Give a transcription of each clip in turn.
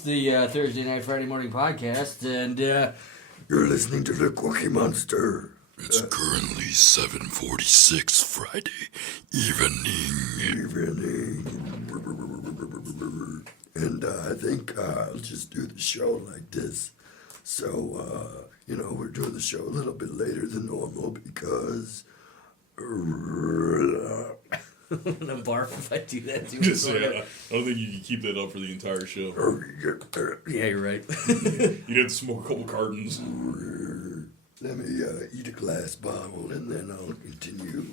It's the Thursday Night Friday Morning Podcast, and You're listening to the Cookie Monster. It's currently 7:46 Friday evening. And I think I'll just do the show like this. So, we're doing the show a little bit later than normal because... I'm gonna barf if I do that too. Just say, I don't think you can keep that up for the entire show. Yeah, you're right. You'd have to smoke a couple cartons. Let me eat a glass bottle and then I'll continue.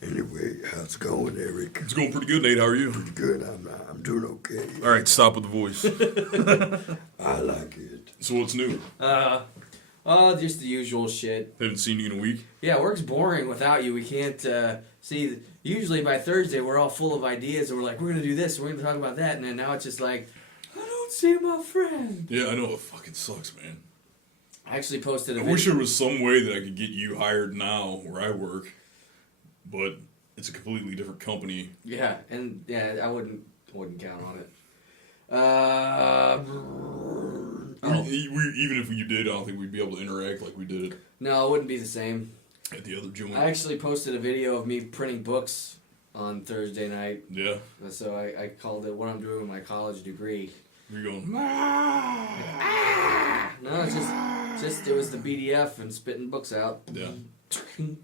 Anyway, how's it going, Eric? It's going pretty good, Nate. How are you? Pretty good. I'm doing okay. All right, stop with the voice. I like it. So what's new? Just the usual shit. Haven't seen you in a week. Yeah, work's boring without you. We can't see. Usually by Thursday, we're all full of ideas, and we're like, we're gonna do this, we're gonna talk about that, and then now it's just like, I don't see my friend. Yeah, I know. It fucking sucks, man. I actually posted a I video. wish there was some way that I could get you hired now where I work, but it's a completely different company. Yeah, and I wouldn't count on it. Even if you did, I don't think we'd be able to interact like we did it No, it wouldn't be the same. at the other joint. I actually posted a video of me printing books on Thursday night. Yeah. So I called it what I'm doing with my college degree. You're going, No, it's just it was the BDF and spitting books out. yeah. And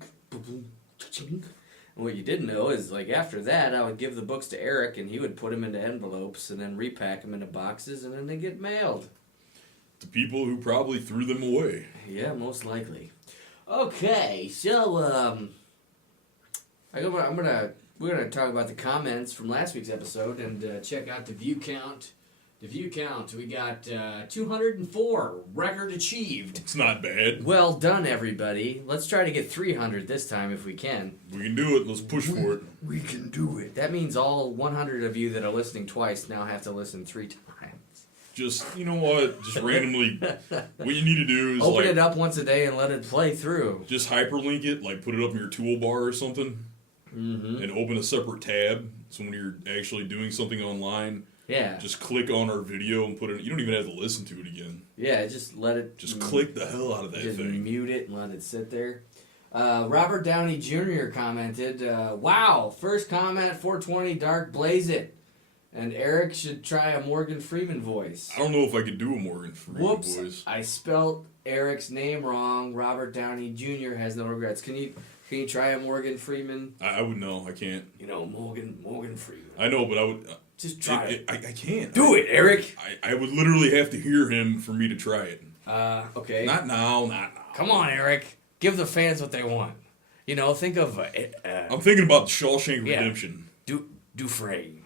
what you didn't know is, like, after that, I would give the books to Eric, and he would put them into envelopes and then repack them into boxes, and then they get mailed. To people who probably threw them away. Yeah, most likely. Okay, so we're gonna talk about the comments from last week's episode and check out the view count. The view count, we got 204, record achieved. It's not bad. Well done, everybody. Let's try to get 300 this time if we can. We can do it. Let's push for it. We can do it. That means all 100 of you that are listening twice now have to listen 3 times. Just, you know what? Just randomly, what you need to do is Open it up once a day and let it play through. just hyperlink it, like put it up in your toolbar or something, and open a separate tab. So when you're actually doing something online, Yeah. just click on our video and put it. You don't even have to listen to it again. Yeah, just let it... Just click the hell out of that Just thing. mute it and let it sit there. Robert Downey Jr. commented, wow, first comment, 420, dark, blaze it. And Eric should try a Morgan Freeman voice. I don't know if I could do a Morgan Freeman Whoops, voice. I spelt Eric's name wrong. Robert Downey Jr. has no regrets. Can you try a Morgan Freeman? I would know. I can't. Morgan Freeman. I know, but I would. Just try it. I can't. Do it, Eric. I would literally have to hear him for me to try it. Okay. Not now. Come on, Eric. Give the fans what they want. Think of... I'm thinking about Shawshank Redemption. Dufresne.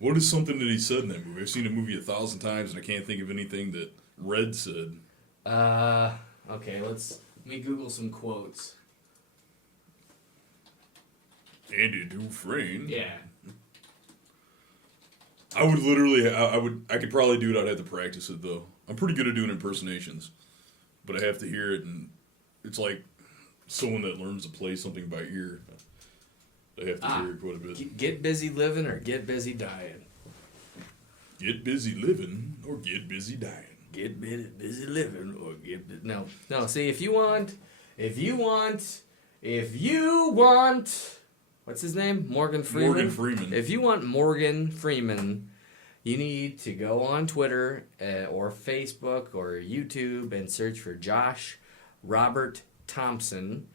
What is something that he said in that movie? I've seen the movie 1,000 times and I can't think of anything that Red said. Okay, let me Google some quotes. Andy Dufresne. Yeah. I would literally, I could probably do it. I'd have to practice it though. I'm pretty good at doing impersonations, but I have to hear it, and it's like someone that learns to play something by ear. I have to hear it quite a bit. Get busy living or get busy dying. Get busy living or get busy dying. Get busy living or get busy... No. See, if you want... What's his name? Morgan Freeman? Morgan Freeman. If you want Morgan Freeman, you need to go on Twitter or Facebook or YouTube and search for Josh Robert Thompson.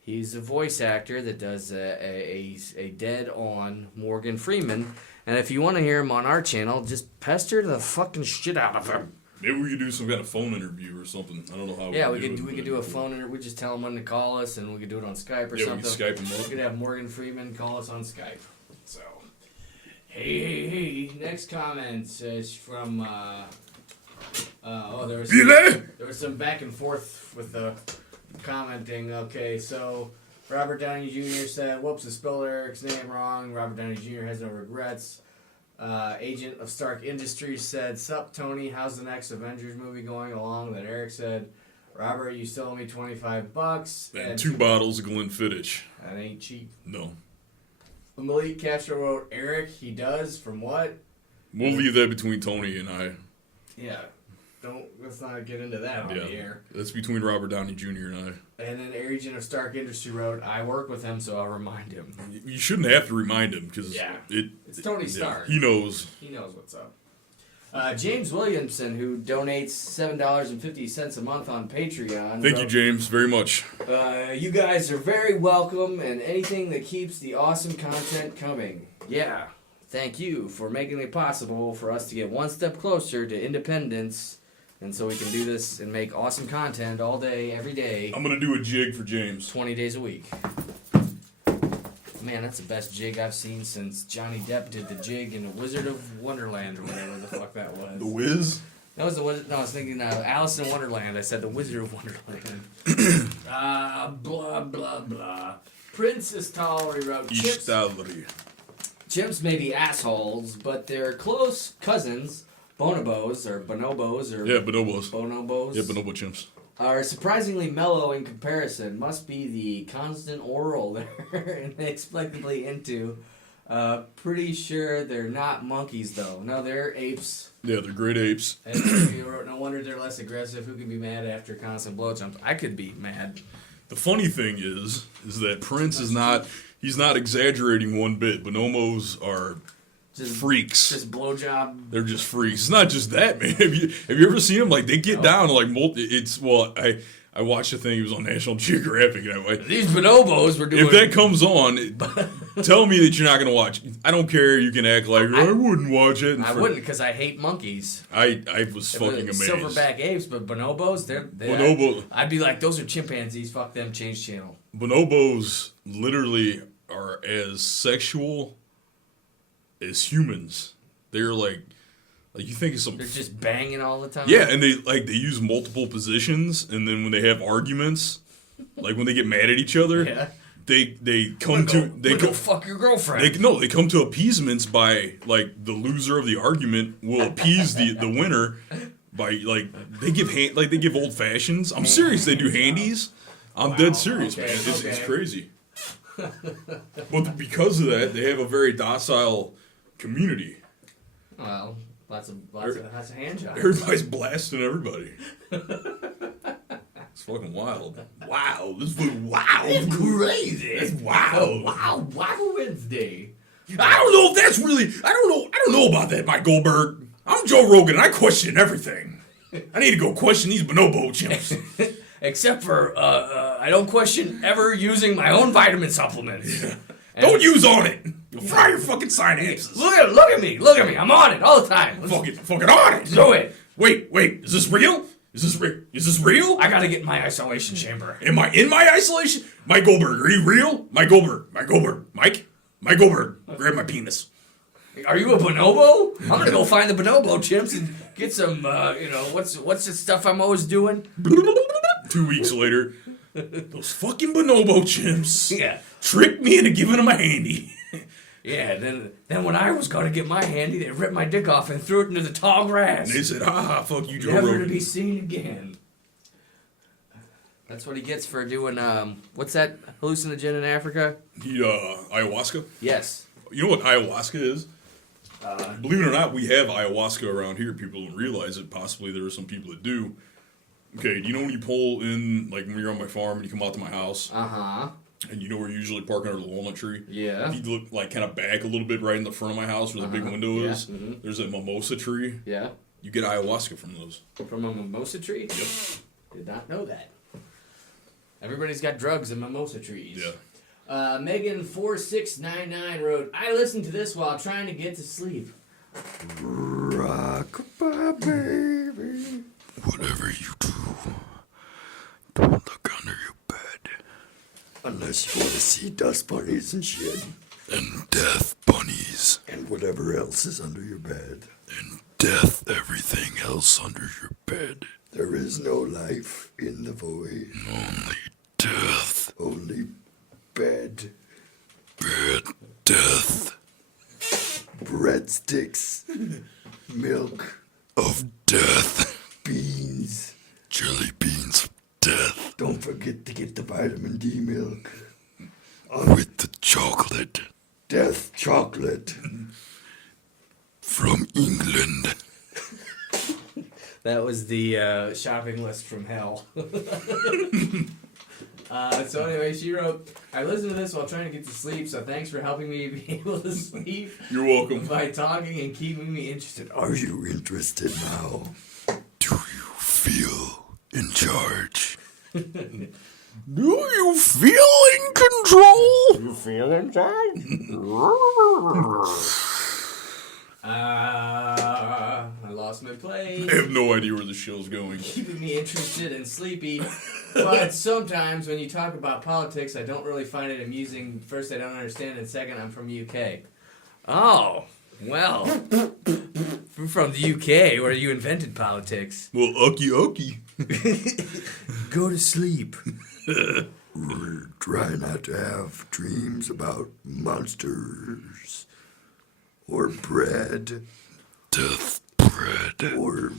He's a voice actor that does a dead-on Morgan Freeman. And if you want to hear him on our channel, just pester the fucking shit out of him. Maybe we could do some kind of phone interview or something. I don't know how. Yeah, we could do a phone interview. We just tell him when to call us, and we could do it on Skype or something. We could Skype him up. We could have Morgan Freeman call us on Skype. So, hey. Next comment is from. There was some back and forth with the commenting. Okay, so Robert Downey Jr. said, "Whoops, I spelled Eric's name wrong." Robert Downey Jr. has no regrets. Agent of Stark Industries said, "Sup, Tony? How's the next Avengers movie going along?" That Eric said, "Robert, you still owe me $25. And 2 bottles of Glenfiddich. That ain't cheap." No. Malik Castro wrote, "Eric, he does from what? We'll leave that between Tony and I. Yeah. Let's not get into that on the air. That's between Robert Downey Jr. and I. And then Agent of Stark Industry wrote, I work with him, so I'll remind him. You shouldn't have to remind him, because it's Tony Stark. He knows. He knows what's up. James Williamson, who donates $7.50 a month on Patreon. Thank you, James, very much. You guys are very welcome, and anything that keeps the awesome content coming. Yeah. Thank you for making it possible for us to get one step closer to independence. And so we can do this and make awesome content all day, every day. I'm going to do a jig for James. 20 days a week. Man, that's the best jig I've seen since Johnny Depp did the jig in The Wizard of Wonderland or whatever the fuck that was. The Wiz? That was I was thinking Alice in Wonderland. I said The Wizard of Wonderland. Blah, blah, blah. Princess Tolerary wrote, Chimps may be assholes, but they're close cousins. Bonobos, or bonobos, or... Yeah, bonobos. Bonobos. Yeah, bonobo chimps. Are surprisingly mellow in comparison. Must be the constant oral they're inexplicably into. Pretty sure they're not monkeys, though. No, they're apes. Yeah, they're great apes. And no wonder they're less aggressive. Who can be mad after constant blowjumps? I could be mad. The funny thing is that Prince is not... He's not exaggerating one bit. Bonobos are... Just freaks. Just blowjob. They're just freaks. It's not just that, man. Have you ever seen them? Like, they get down like I watched a thing. It was on National Geographic. And these bonobos were doing. If that comes on, tell me that you're not going to watch. I don't care. You can act like I wouldn't watch it. I wouldn't, because I hate monkeys. I was fucking amazed. Silverback apes, but bonobos, I'd be like, those are chimpanzees. Fuck them. Change channel. Bonobos literally are as sexual as humans. They're like you think of some... They're just banging all the time? Yeah, and they use multiple positions, and then when they have arguments, like when they get mad at each other, they come to... They go fuck your girlfriend. They come to appeasements by, like, the loser of the argument will appease the winner by, like, they give old fashions. I'm serious, they do handies. I'm dead serious, man. It's crazy. But because of that, they have a very docile community. Well, lots of hand jobs. Everybody's blasting everybody. It's fucking wild. Wow, this is wow. It's crazy. It's wow. Wow Wednesday. I don't know if that's really. I don't know about that, Mike Goldberg. I'm Joe Rogan. I question everything. I need to go question these bonobo chimps. Except for I don't question ever using my own vitamin supplements. Yeah. Don't use on it. You'll fry your fucking synapses. Look at me. I'm on it all the time. Fucking on it. Do it. Wait. Is this real? Is this real? I gotta get in my isolation chamber. Am I in my isolation? Mike Goldberg, are you real? Mike Goldberg. Mike Goldberg, grab my penis. Are you a bonobo? I'm gonna go find the bonobo chimps and get some. What's the stuff I'm always doing? 2 weeks later, those fucking bonobo chimps. Yeah. Tricked me into giving them a handy. Yeah, then when I was gonna get my handy, they ripped my dick off and threw it into the tall grass. And they said, fuck you, Joe Rogan. Never to be seen again. That's what he gets for doing, what's that hallucinogen in Africa? Ayahuasca? Yes. You know what ayahuasca is? Believe it or not, we have ayahuasca around here. People don't realize it. Possibly there are some people that do. Okay, do you know when you pull in, like when you're on my farm and you come out to my house? Uh-huh. And you know we're usually parking under the walnut tree? Yeah. If you look like kind of back a little bit right in the front of my house where the big window is, there's a mimosa tree. Yeah. You get ayahuasca from those. From a mimosa tree? Yep. Did not know that. Everybody's got drugs in mimosa trees. Yeah. Megan4699 wrote, I listened to this while trying to get to sleep. Rock-a-bye, baby. Whatever you do, don't look under your bed. Unless you want to see dust bunnies and shit. And death bunnies. And whatever else is under your bed. And death, everything else under your bed. There is no life in the void. Only death. Only bed. Bed. Death. Breadsticks. Milk. Of death. Beans. Jelly beans of death. Don't forget to get the vitamin D milk. With the chocolate. Death chocolate. from England. That was the shopping list from hell. So anyway, she wrote, I listened to this while trying to get to sleep, so thanks for helping me be able to sleep. You're welcome. By talking and keeping me interested. Are you interested now? Do you feel in charge? Do you feel in control? You feel in charge? I lost my place. I have no idea where the show's going. Keeping me interested and sleepy. But sometimes when you talk about politics, I don't really find it amusing. First, I don't understand, and second, I'm from UK. Oh, well. I'm from the UK, where you invented politics. Well, ucky. Go to sleep. Try not to have dreams about monsters or bread, death bread, or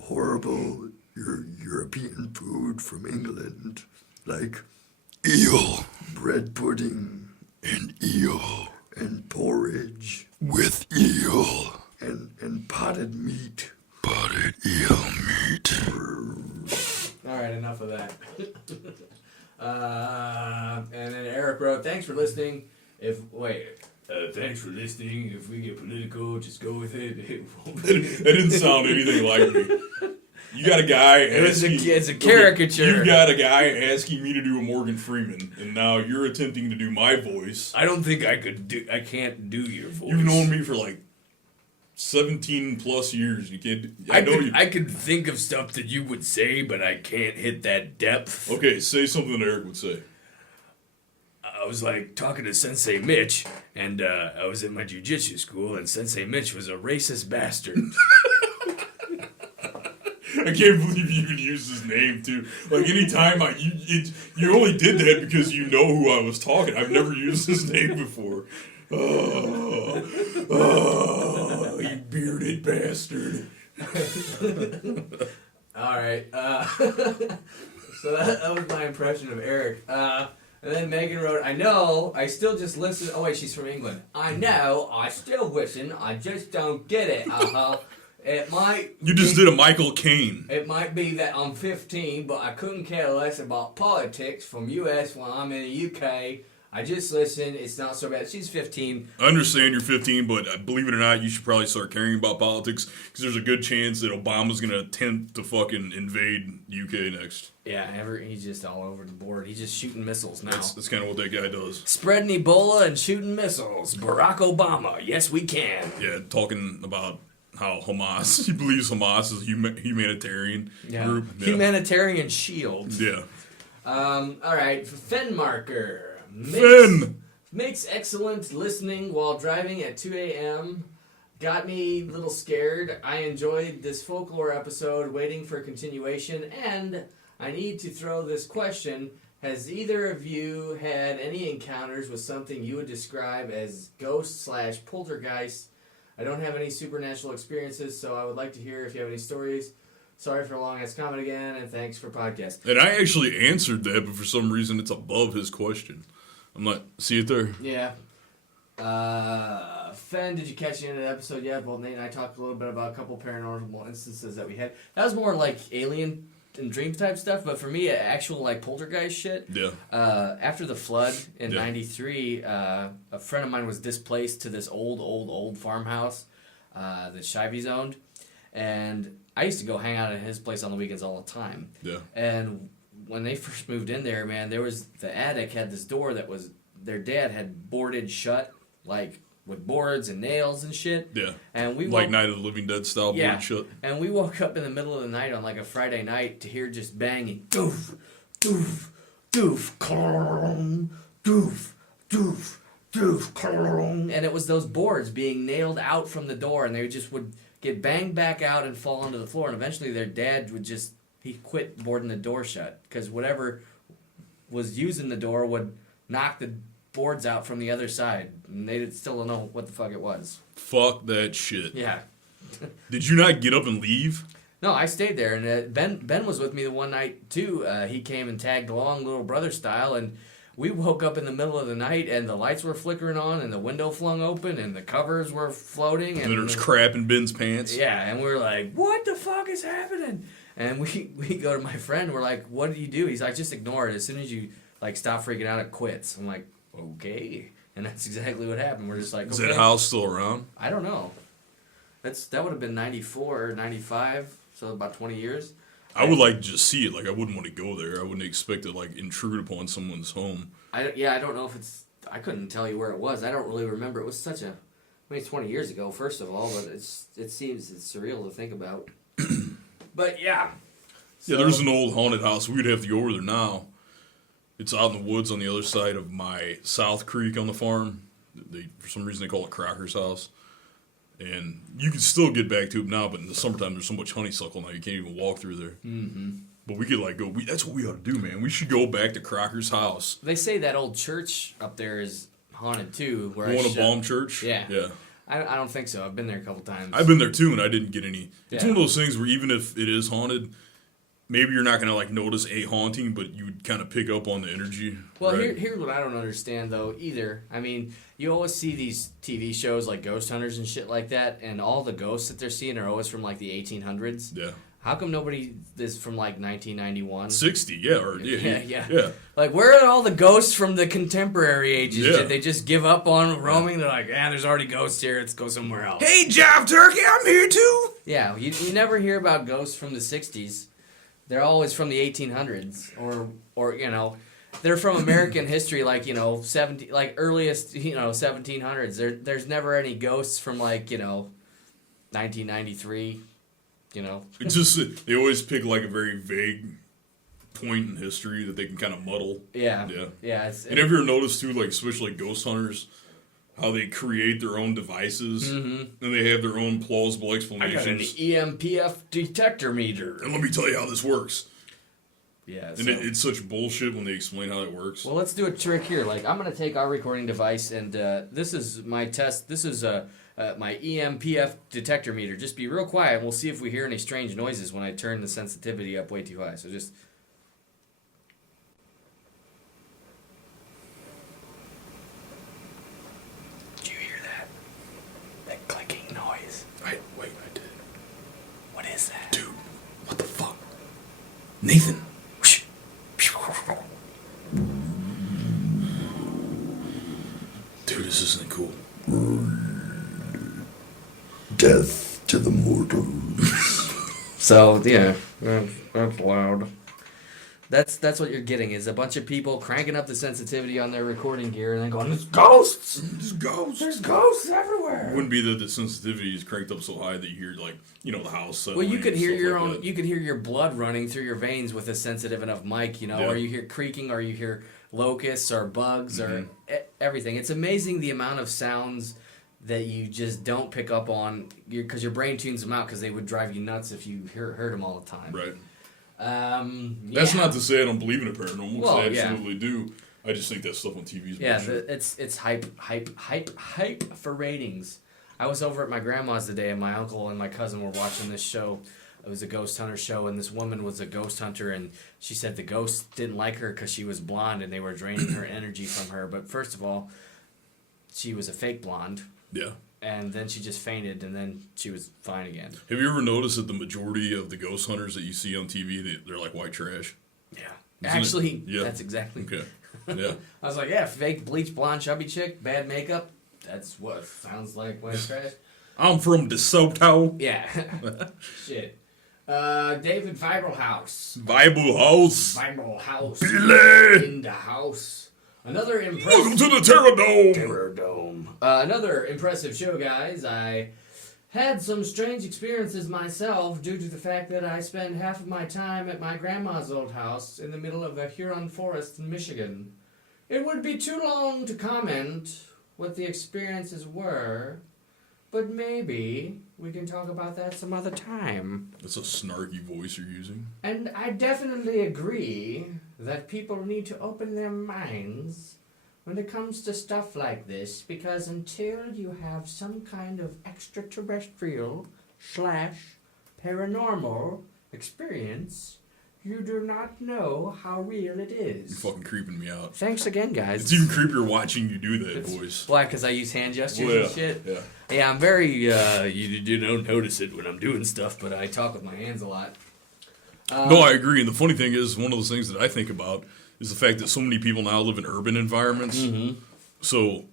horrible European food from England, like eel, bread pudding, and eel, and porridge with eel, and potted meat. Potted eel meat. All right, enough of that. And then Eric wrote, thanks for listening. Thanks for listening. If we get political, just go with it. That didn't sound anything like me. You got a guy it's a caricature. You've got a guy asking me to do a Morgan Freeman, and now you're attempting to do my voice. I don't think I can't do your voice. You've known me for like 17 plus years. You can't. I could think of stuff that you would say, but I can't hit that depth. Okay, say something Eric would say. I was like talking to Sensei Mitch, and I was in my jiu-jitsu school, and Sensei Mitch was a racist bastard. I can't believe you even used his name too. Like anytime you only did that because you know who I was talking. I've never used his name before. Oh, you bearded bastard. All right. So that was my impression of Eric. And then Megan wrote, I know, I still just listen. Oh, wait, she's from England. I know, I still listen. I just don't get it. It might. You just did a Michael Caine. It might be that I'm 15, but I couldn't care less about politics from U.S. while I'm in the U.K. I just listen. It's not so bad. She's 15. I understand you're 15, but believe it or not, you should probably start caring about politics because there's a good chance that Obama's going to attempt to fucking invade UK next. Yeah, he's just all over the board. He's just shooting missiles now. That's kind of what that guy does. Spreading Ebola and shooting missiles. Barack Obama. Yes, we can. Yeah, talking about how Hamas, he believes Hamas is a humanitarian group. Yeah. Humanitarian shield. Yeah. All right, Fen Marker. Fen! Makes excellent listening while driving at 2 a.m. Got me a little scared. I enjoyed this folklore episode, waiting for continuation, and I need to throw this question. Has either of you had any encounters with something you would describe as ghost/poltergeist? I don't have any supernatural experiences, so I would like to hear if you have any stories. Sorry for a long-ass comment again, and thanks for podcast. And I actually answered that, but for some reason it's above his question. I'm not... See it there? Yeah. Fen, did you catch the end of the episode yet? Well, Nate and I talked a little bit about a couple paranormal instances that we had. That was more like alien and dream type stuff, but for me, actual like poltergeist shit. Yeah. After the flood in '93, a friend of mine was displaced to this old farmhouse that Shivy's owned, and I used to go hang out at his place on the weekends all the time. Yeah. And when they first moved in there, man, the attic had this door that was their dad had boarded shut, like with boards and nails and shit. Yeah. And we like Night of the Living Dead style board shut. And we woke up in the middle of the night on like a Friday night to hear just banging, doof, doof, doof, clong, doof, doof, doof, clong. And it was those boards being nailed out from the door, and they just would get banged back out and fall onto the floor. And eventually their dad would he quit boarding the door shut because whatever was using the door would knock the boards out from the other side, and they still don't know what the fuck it was. Fuck that shit. Yeah. Did you not get up and leave? No, I stayed there, and Ben was with me the one night too. He came and tagged along, little brother style, and we woke up in the middle of the night and the lights were flickering on and the window flung open and the covers were floating. And there's crap in Ben's pants. Yeah, and we were like, what the fuck is happening? And we go to my friend, we're like, what did you do? He's like, just ignore it. As soon as you like stop freaking out, it quits. I'm like, okay. And that's exactly what happened. We're just like, Is okay. that house still around? I don't know. That would have been 94 or 95, so about 20 years. I would like to just see it. Like, I wouldn't want to go there. I wouldn't expect to, like, intrude upon someone's home. I don't know if it's... I couldn't tell you where it was. I don't really remember. It was such a... I mean, it's 20 years ago, first of all, but it seems it's surreal to think about. But, yeah. So, Yeah, there's an old haunted house. We'd have to go over there now. It's out in the woods on the other side of my South Creek on the farm. For some reason, they call it Crocker's house. And you can still get back to it now, but in the summertime, there's so much honeysuckle now, you can't even walk through there. Mm-hmm. But we could, like, go. That's what we ought to do, man. We should go back to Crocker's house. They say that old church up there is haunted, too. Where The one at Baum Church? Yeah. Yeah. I don't think so. I've been there a couple times. I've been there, too, and I didn't get any. It's Yeah. one of those things where even if it is haunted, maybe you're not going to, like, notice a haunting, but you would kind of pick up on the energy. Well, right? here's what I don't understand, though, either. I mean, you always see these TV shows like Ghost Hunters and shit like that, and all the ghosts that they're seeing are always from, like, the 1800s. Yeah. How come nobody is from, like, 1991? 60, yeah. Or, yeah. Like, where are all the ghosts from the contemporary ages? Yeah. Did they just give up on roaming? They're like, there's already ghosts here. Let's go somewhere else. Hey, Jive Turkey, I'm here, too. Yeah, you never hear about ghosts from the 60s. They're always from the 1800s, or you know, they're from American history, like, you know, earliest, you know, 1700s. There's never any ghosts from, like, you know, 1993, you know. It's just they always pick like a very vague point in history that they can kind of muddle. Yeah. And have you ever noticed too, like especially ghost hunters, how they create their own devices and they have their own plausible I explanations. got an EMPF detector meter. And let me tell you how this works. Yeah. And it's such bullshit when they explain how that works. Well, let's do a trick here. Like, I'm going to take our recording device, and this is my test. This is my EMPF detector meter. Just be real quiet, and we'll see if we hear any strange noises when I turn the sensitivity up way too high. So just... Did you hear that? That clicking noise. I did. What is that? Dude, what the fuck? Nathan. Dude, this isn't cool. Death to the mortals. So, yeah, that's loud. That's what you're getting, is a bunch of people cranking up the sensitivity on their recording gear and then going, there's ghosts! There's ghosts. There's ghosts everywhere! It wouldn't be that the sensitivity is cranked up so high that you hear, like, you know, the house settling. Well, you could and hear stuff your like own. that. You could hear your blood running through your veins with a sensitive enough mic, you know, Yeah. or you hear creaking, or you hear locusts or bugs or everything. It's amazing the amount of sounds that you just don't pick up on, because your brain tunes them out because they would drive you nuts if you heard them all the time. Right. That's That's not to say I don't believe in a paranormal, because Well, I yeah. absolutely do. I just think that stuff on TV is Yeah, bullshit. it's hype for ratings. I was over at my grandma's today, and my uncle and my cousin were watching this show. It was a ghost hunter show, and this woman was a ghost hunter, and she said the ghosts didn't like her because she was blonde, and they were draining her energy from her. But first of all, she was a fake blonde, Yeah. and then she just fainted, and then she was fine again. Have you ever noticed that the majority of the ghost hunters that you see on TV, they're like white trash? Yeah. Isn't it? Actually, Yeah. that's exactly. Okay. Yeah. I was like, yeah, fake bleach blonde chubby chick, bad makeup. That's what sounds like white trash. I'm from DeSoto. Yeah. Shit. David Vibelhouse. Bible House. Vibelhouse. Billy. In the house. Another Welcome impressive... to the Terror Dome. Terror Dome. Another impressive show, guys. I had some strange experiences myself due to the fact that I spend half of my time at my grandma's old house in the middle of the Huron Forest in Michigan. It would be too long to comment what the experiences were, but maybe we can talk about that some other time. That's a snarky voice you're using. And I definitely agree that people need to open their minds when it comes to stuff like this, because until you have some kind of extraterrestrial / paranormal experience, You do not know how real it is. You're fucking creeping me out. Thanks again, guys. It's even creepier watching you do that, boys. Why? Because I use hand gestures Well, and shit? Yeah. Yeah, I'm very, you don't notice it when I'm doing stuff, but I talk with my hands a lot. No, I agree. And the funny thing is, one of those things that I think about is the fact that so many people now live in urban environments. Mm-hmm. So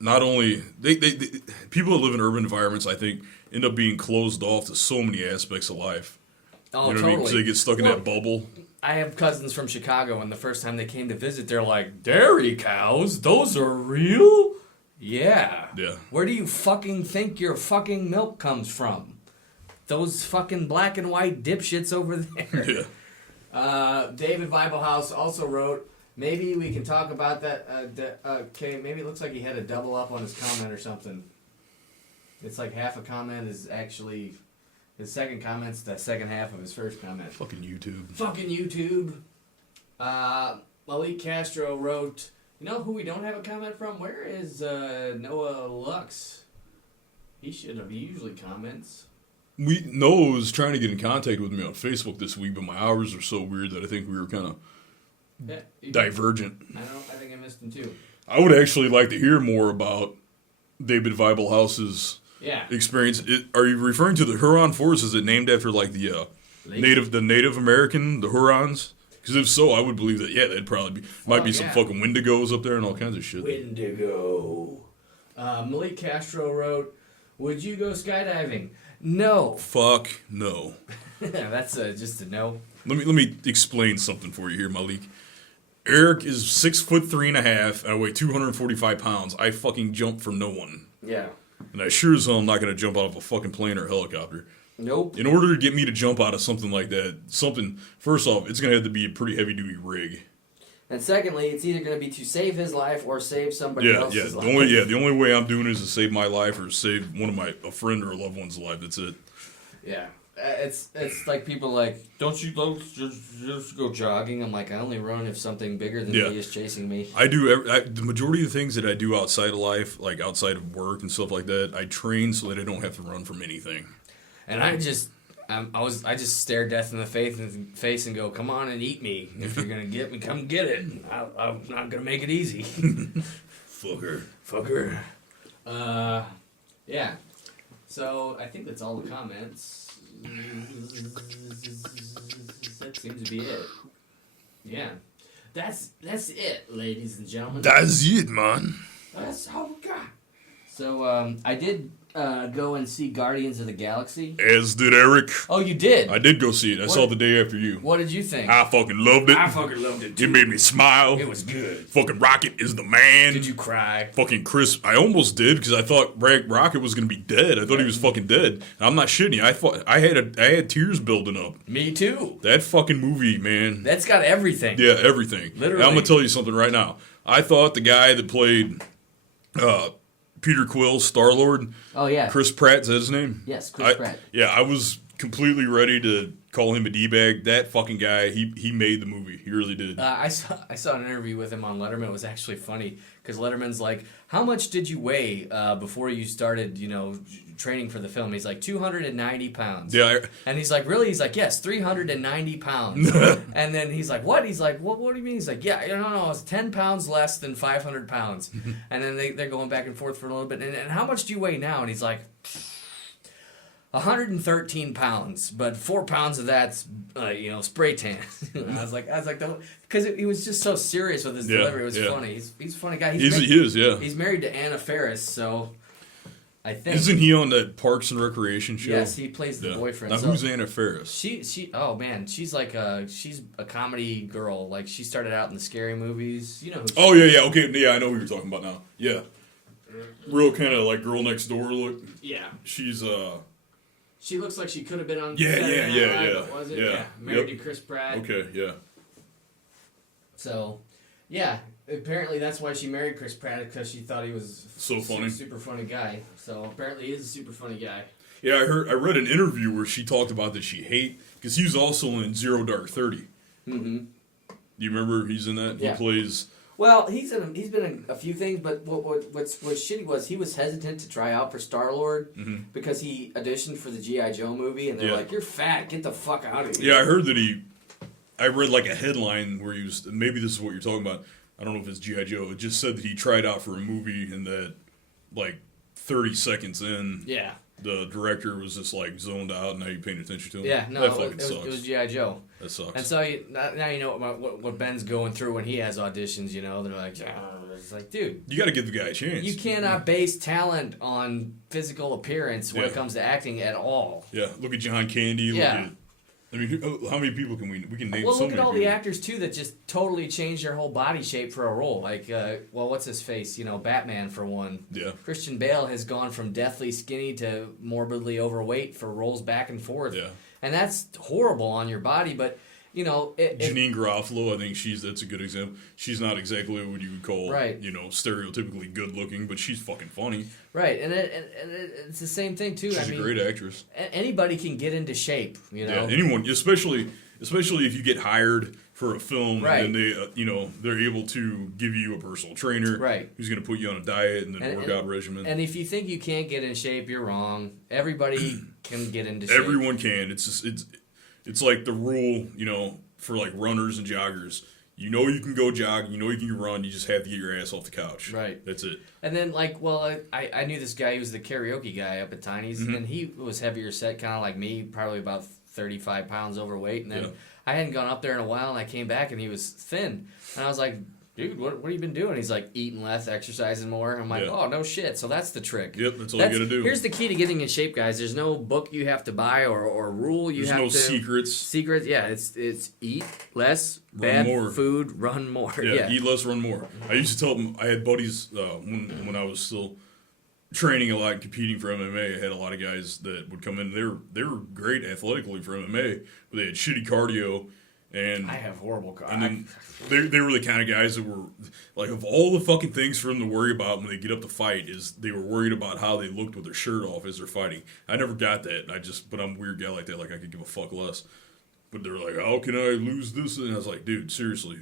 not only they people that live in urban environments, I think, end up being closed off to so many aspects of life. Oh, You know what I mean? Because they get stuck in that bubble. I have cousins from Chicago, and the first time they came to visit, they're like, dairy cows? Those are real? Yeah. Yeah. Where do you fucking think your fucking milk comes from? Those fucking black and white dipshits over there. Yeah. David Biblehouse also wrote, maybe we can talk about that. Okay, maybe it looks like he had a double up on his comment or something. It's like half a comment is actually... His second comment's the second half of his first comment. Fucking YouTube. Fucking YouTube. Malik Castro wrote, you know who we don't have a comment from? Where is Noah Lux? He should have. He usually comments. Noah was trying to get in contact with me on Facebook this week, but my hours are so weird that I think we were kind of divergent. I think I missed him too. I would actually like to hear more about David Bibelhouse's experience. Are you referring to the Huron Forest? Is it named after like the Native American, the Hurons? Because if so, I would believe that. Yeah, that'd probably be some fucking Wendigos up there and all kinds of shit. Wendigo. Malik Castro wrote, "Would you go skydiving?" No. Fuck no. That's just a no. Let me explain something for you here, Malik. Eric is 6'3.5" and I weigh 245 pounds. I fucking jump for no one. Yeah. And I sure as hell am not going to jump out of a fucking plane or a helicopter. Nope. In order to get me to jump out of something like that, first off, it's going to have to be a pretty heavy-duty rig. And secondly, it's either going to be to save his life or save somebody else's life. The only way I'm doing it is to save my life or save a friend or a loved one's life. That's it. Yeah. It's like people like, don't you just go jogging? I'm like, I only run if something bigger than me is chasing me. I do. The majority of the things that I do outside of life, like outside of work and stuff like that, I train so that I don't have to run from anything. And I just stare death in the face and go, come on and eat me. If you're going to get me, come get it. I'm not going to make it easy. Fucker. Yeah. So I think that's all the comments. That seems to be it. Yeah. That's it, ladies and gentlemen. That's it, man. That's all we got. So I did go and see Guardians of the Galaxy. As did Eric. Oh, you did? I did go see it. I saw it the day after you. What did you think? I fucking loved it. I fucking loved it too. It made me smile. It was good. Fucking Rocket is the man. Did you cry? Fucking Chris. I almost did because I thought Rocket was going to be dead. I thought he was fucking dead. And I'm not shitting you. I had tears building up. Me too. That fucking movie, man. That's got everything. Yeah, everything. Literally. And I'm going to tell you something right now. I thought the guy that played Peter Quill, Star-Lord. Oh, yeah. Chris Pratt, is that his name? Yes, Chris Pratt. Yeah, I was completely ready to call him a D-bag. That fucking guy, he made the movie. He really did. I saw an interview with him on Letterman. It was actually funny because Letterman's like, how much did you weigh before you started, training for the film? He's like, 290 pounds. Yeah. And he's like, really? He's like, yes, 390 pounds. And then he's like, what? He's like, what do you mean? He's like, yeah, no, it's 10 pounds less than 500 pounds. And then they're going back and forth for a little bit. And how much do you weigh now? And he's like, 113 pounds, but 4 pounds of that's, spray tan. I was like, because he was just so serious with his delivery. It was funny. He's a funny guy. He is. He's married to Anna Faris, so I think. Isn't he on that Parks and Recreation show? Yes, he plays the boyfriend. Now, who's Anna Faris? She. Oh man, she's like she's a comedy girl. Like she started out in the scary movies. You know. Oh yeah. Okay, yeah, I know who you're talking about now. Yeah, real kind of like girl next door look. Yeah. She's She looks like she could have been on. Yeah. But wasn't? Yeah. Married to Chris Pratt. Okay. Yeah. So, yeah. Apparently that's why she married Chris Pratt, because she thought he was so funny, super funny guy. So apparently he is a super funny guy. Yeah, I read an interview where she talked about that she because he was also in Zero Dark 30. Mm-hmm. Do you remember he's in that? Yeah. He plays. Well, he's been in a few things, but what's shitty was he was hesitant to try out for Star-Lord because he auditioned for the G.I. Joe movie, and they're like, "You're fat, get the fuck out of here." Yeah, I heard that he I read like a headline where he was, maybe this is what you're talking about. I don't know if it's G.I. Joe. It just said that he tried out for a movie and that like 30 seconds in, Yeah. the director was just like zoned out and now you're paying attention to him. Yeah, no, that fucking it sucks. was G.I. Joe. That sucks. And so now you know what Ben's going through when he has auditions, you know. They're like, it's like, dude. You got to give the guy a chance. You cannot base talent on physical appearance when it comes to acting at all. Yeah, look at John Candy. Yeah. I mean, how many people can we can name? Well, so look at many all people. the actors, too, that just totally changed their whole body shape for a role. Like, what's his face? You know, Batman, for one. Yeah. Christian Bale has gone from deathly skinny to morbidly overweight for roles back and forth. Yeah. And that's horrible on your body, but, you know... Janine Garofalo, I think that's a good example. She's not exactly what you would call, right. you know, stereotypically good looking, but she's fucking funny. Right, and it's the same thing, too. She's a great actress. Anybody can get into shape, you know? Yeah, anyone, especially if you get hired for a film, right. and they, they're able to give you a personal trainer, right. who's going to put you on a diet and then workout regimen. And if you think you can't get in shape, you're wrong. Everybody can get into shape. Everyone can. It's like the rule, you know, for like runners and joggers. You know you can go jog, you know you can run, you just have to get your ass off the couch. Right. That's it. And then, I knew this guy, he was the karaoke guy up at Tiny's, and he was heavier set, kind of like me, probably about 35 pounds overweight. And then I hadn't gone up there in a while, and I came back, and he was thin. And I was like, dude, what have you been doing? He's like, eating less, exercising more. I'm like, oh, no shit. So that's the trick. Yep, that's all you got to do. Here's the key to getting in shape, guys. There's no book you have to buy or rule you have to... There's no secrets. Secrets, yeah. It's eat less, run bad more. food, run more. Yeah, eat less, run more. I used to tell them, I had buddies when I was still training a lot and competing for MMA. I had a lot of guys that would come in. They were great athletically for MMA, but they had shitty cardio. And I have horrible cardio. And then they were the kind of guys that were like, of all the fucking things for them to worry about when they get up to fight, is they were worried about how they looked with their shirt off as they're fighting. I never got that. But I'm a weird guy like that. Like, I could give a fuck less. But they're like, how can I lose this? And I was like, dude, seriously,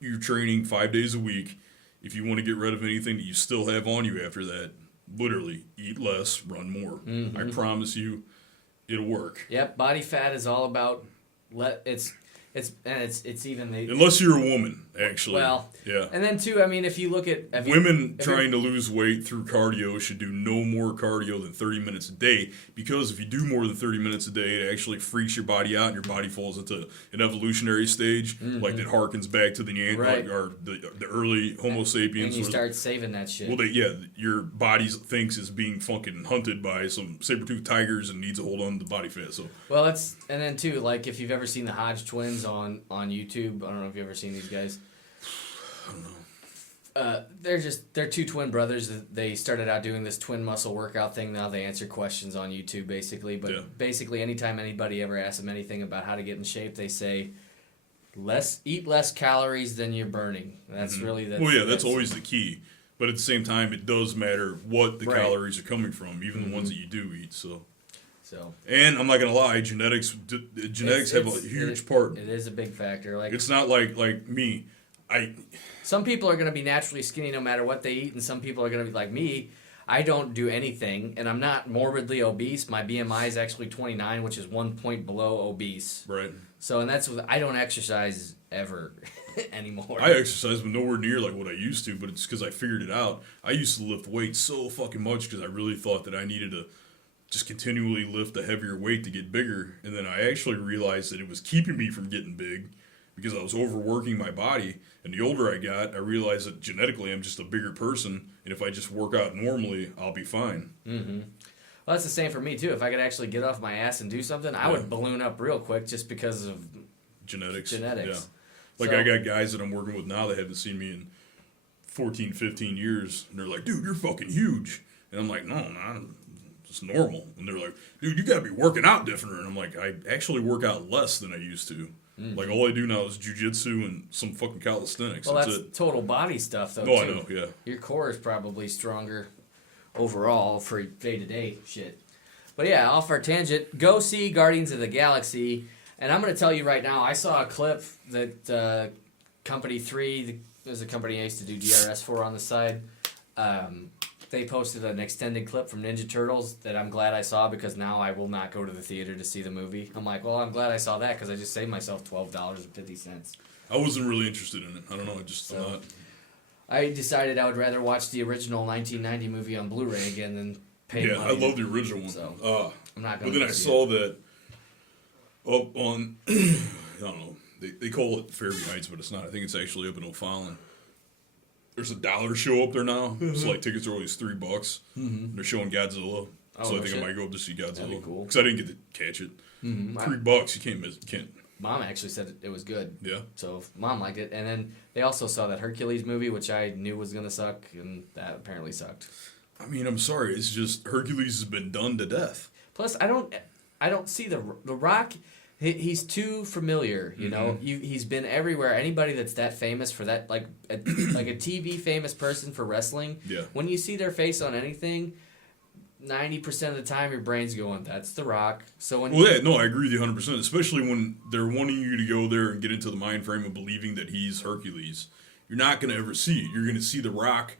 you're training 5 days a week. If you want to get rid of anything that you still have on you after that, literally eat less, run more. Mm-hmm. I promise you, it'll work. Yep, body fat is all about it's even unless you're a woman, actually. Well, yeah. And then too, I mean, if you look at women trying to lose weight through cardio should do no more cardio than 30 minutes a day, because if you do more than 30 minutes a day, it actually freaks your body out and your body falls into an evolutionary stage, like that harkens back to the the early Homo sapiens. And you start saving that shit. Well, your body thinks is being fucking hunted by some saber-toothed tigers and needs to hold on to the body fat. So and then too, like if you've ever seen the Hodge twins on YouTube, I don't know if you've ever seen these guys. I don't know. They're two twin brothers. They started out doing this twin muscle workout thing. Now they answer questions on YouTube, basically. But basically, anytime anybody ever asks them anything about how to get in shape, they say, eat less calories than you're burning. That's really that's always the key. But at the same time, it does matter what the calories are coming from, even the ones that you do eat. So, and I'm not gonna lie, genetics have a huge part. It is a big factor. Like, it's not like me. Some people are gonna be naturally skinny no matter what they eat, and some people are gonna be like me. I don't do anything, and I'm not morbidly obese. My BMI is actually 29, which is 1 point below obese. Right. So, and I don't exercise ever anymore. I exercise, but nowhere near like what I used to. But it's because I figured it out. I used to lift weights so fucking much because I really thought that I needed to just continually lift a heavier weight to get bigger. And then I actually realized that it was keeping me from getting big because I was overworking my body. And the older I got, I realized that genetically I'm just a bigger person. And if I just work out normally, I'll be fine. Mm-hmm. Well, that's the same for me, too. If I could actually get off my ass and do something, I would balloon up real quick just because of genetics. Yeah. Like, I got guys that I'm working with now that haven't seen me in 14, 15 years. And they're like, dude, you're fucking huge. And I'm like, no, I'm just normal. And they're like, dude, you got to be working out different. And I'm like, I actually work out less than I used to. Mm-hmm. Like, all I do now is jiu-jitsu and some fucking calisthenics. Well, that's total body stuff, though, too. I know, yeah. Your core is probably stronger overall for day-to-day shit. But, yeah, off our tangent, go see Guardians of the Galaxy. And I'm going to tell you right now, I saw a clip that Company 3, there's a company I used to do DRS for on the side. they posted an extended clip from Ninja Turtles that I'm glad I saw because now I will not go to the theater to see the movie. I'm like, well, I'm glad I saw that because I just saved myself $12.50. I wasn't really interested in it. I don't know. I just thought. I decided I would rather watch the original 1990 movie on Blu-ray again than pay money. Yeah, I love the original one. So, I'm not going but then I saw that up on, I don't know, they call it Fairview Heights, but it's not. I think it's actually up in O'Fallon. There's a dollar show up there now. So like tickets are always $3. Mm-hmm. They're showing Godzilla. So I think I might go up to see Godzilla. That'd be cool. Because I didn't get to catch it. Mm-hmm. $3, you can't miss. You can't. Mom actually said it was good. Yeah. So Mom liked it, and then they also saw that Hercules movie, which I knew was gonna suck, and that apparently sucked. I mean, I'm sorry. It's just Hercules has been done to death. Plus, I don't see the Rock. He's too familiar, you know. He's been everywhere. Anybody that's that famous for that, like a TV famous person for wrestling. Yeah. When you see their face on anything, 90% of the time your brain's going, "That's The Rock." So when I agree with you 100%. Especially when they're wanting you to go there and get into the mind frame of believing that he's Hercules. You're not going to ever see it. You're going to see The Rock.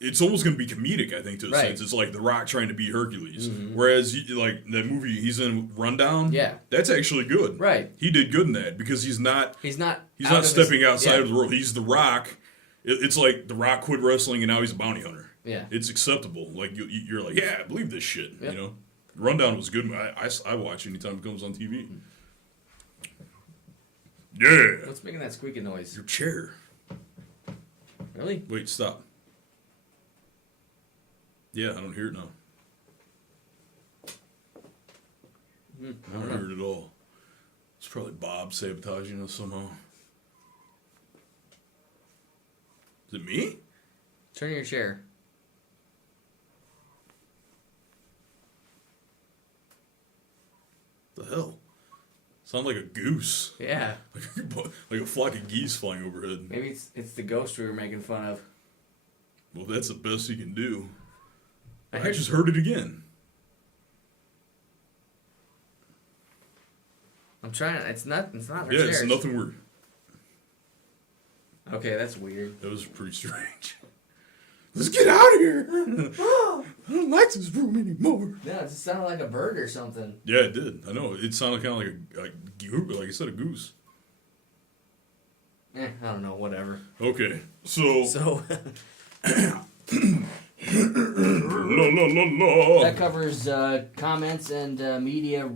It's almost going to be comedic, I think, to a sense. It's like The Rock trying to be Hercules. Mm-hmm. Whereas, like, that movie he's in, Rundown, that's actually good. Right. He did good in that because he's not stepping outside of the world. He's The Rock. It's like The Rock quit wrestling and now he's a bounty hunter. Yeah. It's acceptable. Like, you're like, yeah, I believe this shit, you know? Rundown was good. I watch anytime it comes on TV. Yeah. What's making that squeaky noise? Your chair. Really? Wait, stop. Yeah, I don't hear it now. I don't hear it at all. It's probably Bob sabotaging us somehow. Is it me? Turn your chair. The hell? Sound like a goose. Yeah. Like a flock of geese flying overhead. Maybe it's the ghost we were making fun of. Well, that's the best you can do. I heard just heard it again. I'm trying. It's not her Yeah, chairs. it's nothing weird. Okay, that's weird. That was pretty strange. Let's get out of here. I don't like this room anymore. Yeah, it just sounded like a bird or something. Yeah, it did. I know. It sounded kind of like like I said, a goose. I don't know. Whatever. Okay, so that covers comments and media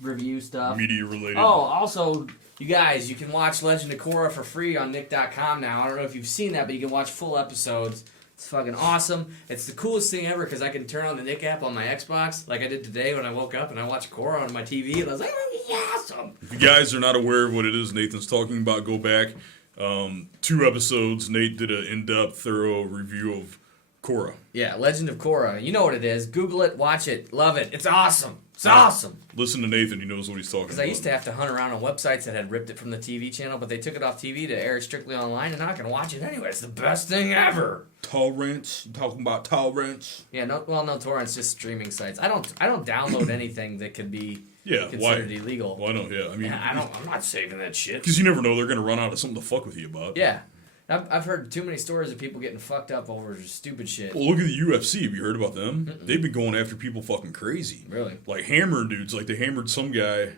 review stuff. Media related. Oh, also, you guys, you can watch Legend of Korra for free on Nick.com now. I don't know if you've seen that, but you can watch full episodes. It's fucking awesome. It's the coolest thing ever because I can turn on the Nick app on my Xbox like I did today when I woke up and I watched Korra on my TV and I was like, oh, it's awesome. If you guys are not aware of what it is Nathan's talking about, go back. 2 episodes. Nate did an in-depth, thorough review of Korra. Yeah, Legend of Korra. You know what it is. Google it, watch it, love it. It's awesome. It's awesome. Listen to Nathan. He knows what he's talking about. Because I used to have to hunt around on websites that had ripped it from the TV channel, but they took it off TV to air it strictly online, and now I can watch it anyway. It's the best thing ever. Torrents? You talking about torrents? Yeah, no torrents, just streaming sites. I don't download anything that could be considered illegal. Why not? Yeah, I mean, I'm not saving that shit. Because you never know, they're gonna run out of something to fuck with you about. Yeah. I've heard too many stories of people getting fucked up over stupid shit. Well, look at the UFC. Have you heard about them? Mm-mm. They've been going after people fucking crazy. Really? Like hammering dudes. Like they hammered some guy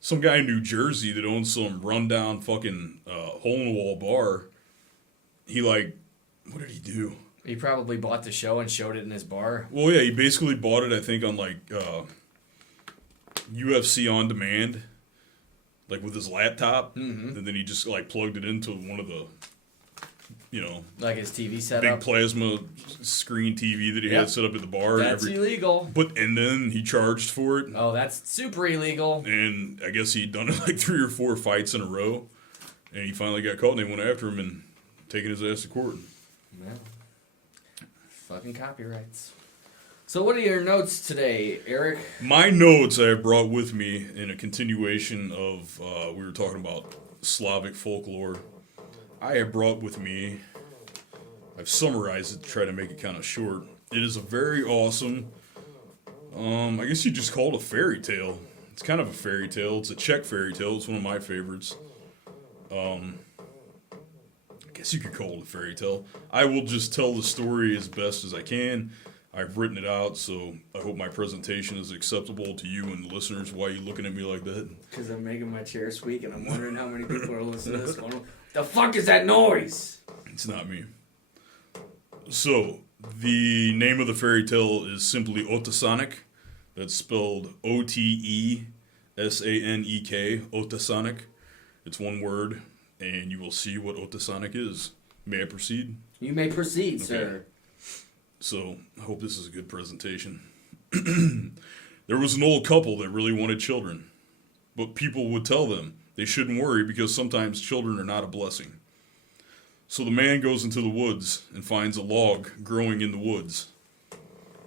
in New Jersey that owns some rundown fucking hole-in-the-wall bar. He what did he do? He probably bought the show and showed it in his bar. Well, yeah, he basically bought it, I think, on UFC On Demand, with his laptop, and then he just plugged it into one of the, like his TV setup, big plasma screen TV that he had set up at the bar. That's illegal. And then he charged for it. Oh, that's super illegal. And I guess he'd done it 3 or 4 fights in a row, and he finally got caught, and they went after him and taking his ass to court. Yeah. Fucking copyrights. So what are your notes today, Eric? My notes I have brought with me in a continuation of, we were talking about Slavic folklore. I have brought with me, I've summarized it to try to make it kind of short. It is a very awesome, I guess you just call it a fairy tale. It's kind of a fairy tale. It's a Czech fairy tale. It's one of my favorites. guess you could call it a fairy tale. I will just tell the story as best as I can. I've written it out, so I hope my presentation is acceptable to you and the listeners. Why are you looking at me like that? Because I'm making my chair squeak, and I'm wondering how many people are listening to this one. The fuck is that noise? It's not me. So, the name of the fairy tale is simply Otasanek. That's spelled Otesanek, Otasanek. It's one word, and you will see what Otasanek is. May I proceed? You may proceed, Okay. sir. So, I hope this is a good presentation. There was an old couple that really wanted children, but people would tell them they shouldn't worry because sometimes children are not a blessing. So the man goes into the woods and finds a log growing in the woods.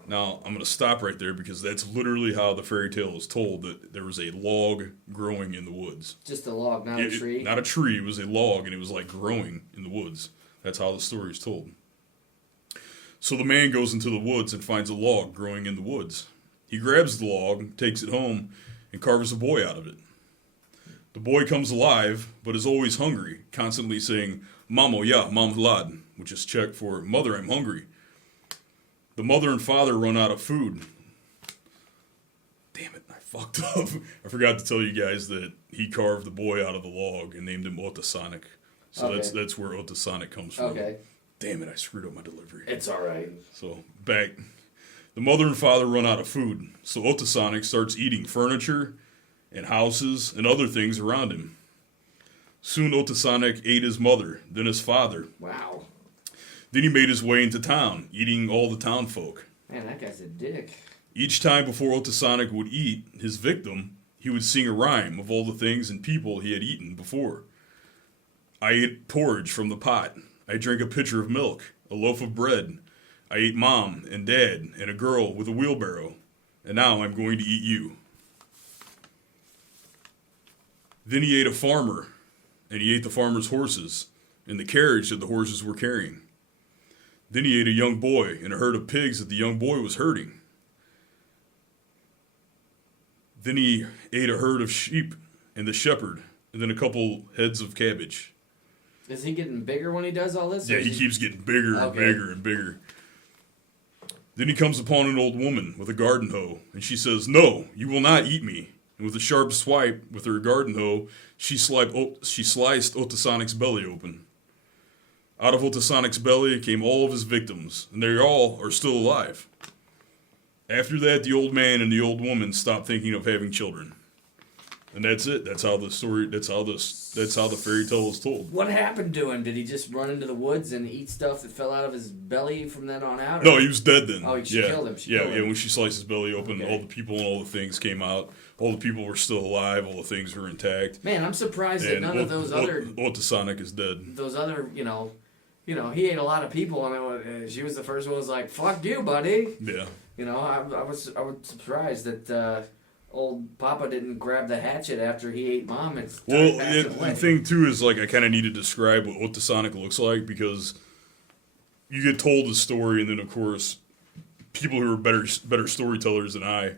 Now, I'm going to stop right there because that's literally how the fairy tale is told, that there was a log growing in the woods. Just a log, not a tree? Not a tree, it was a log, and it was like growing in the woods. That's how the story is told. So the man goes into the woods and finds a log growing in the woods. He grabs the log, takes it home, and carves a boy out of it. The boy comes alive, but is always hungry, constantly saying, "Mamo ya, mam hlad," which is Czech for "Mother, I'm hungry." The mother and father run out of food. Damn it, I fucked up. I forgot to tell you guys that he carved the boy out of the log and named him Otasanek. So Okay. that's where Otasanek comes from. Okay. Damn it, I screwed up my delivery. It's alright. So, back. The mother and father run out of food, so Otasanek starts eating furniture and houses and other things around him. Soon Otasanek ate his mother, then his father. Wow. Then he made his way into town, eating all the town folk. Man, that guy's a dick. Each time before Otasanek would eat his victim, he would sing a rhyme of all the things and people he had eaten before. I ate porridge from the pot. I drank a pitcher of milk, a loaf of bread. I ate mom and dad and a girl with a wheelbarrow. And now I'm going to eat you. Then he ate a farmer, and he ate the farmer's horses and the carriage that the horses were carrying. Then he ate a young boy and a herd of pigs that the young boy was herding. Then he ate a herd of sheep and the shepherd, and then a couple heads of cabbage. Is he getting bigger when he does all this? Yeah, he keeps getting bigger and Okay. bigger and bigger. Then he comes upon an old woman with a garden hoe, and she says, "No, you will not eat me." And with a sharp swipe with her garden hoe, she sliced Otasanek's belly open. Out of Otasanek's belly came all of his victims, and they all are still alive. After that, the old man and the old woman stopped thinking of having children. And that's it. That's how the story. That's how the fairy tale is told. What happened to him? Did he just run into the woods and eat stuff that fell out of his belly from then on out? No, he was dead then. Oh, she killed him. She killed him. When she sliced his belly open, Okay. all the people and all the things came out. All the people were still alive. All the things were intact. Man, I'm surprised that none of those other, Otasanek is dead. he ate a lot of people, and she was the first one who was like, "Fuck you, buddy." Yeah. I was surprised that old Papa didn't grab the hatchet after he ate Mom and Well, passed away. the thing too is like I kind of need to describe what Otasanek looks like because you get told the story, and then of course people who are better storytellers than I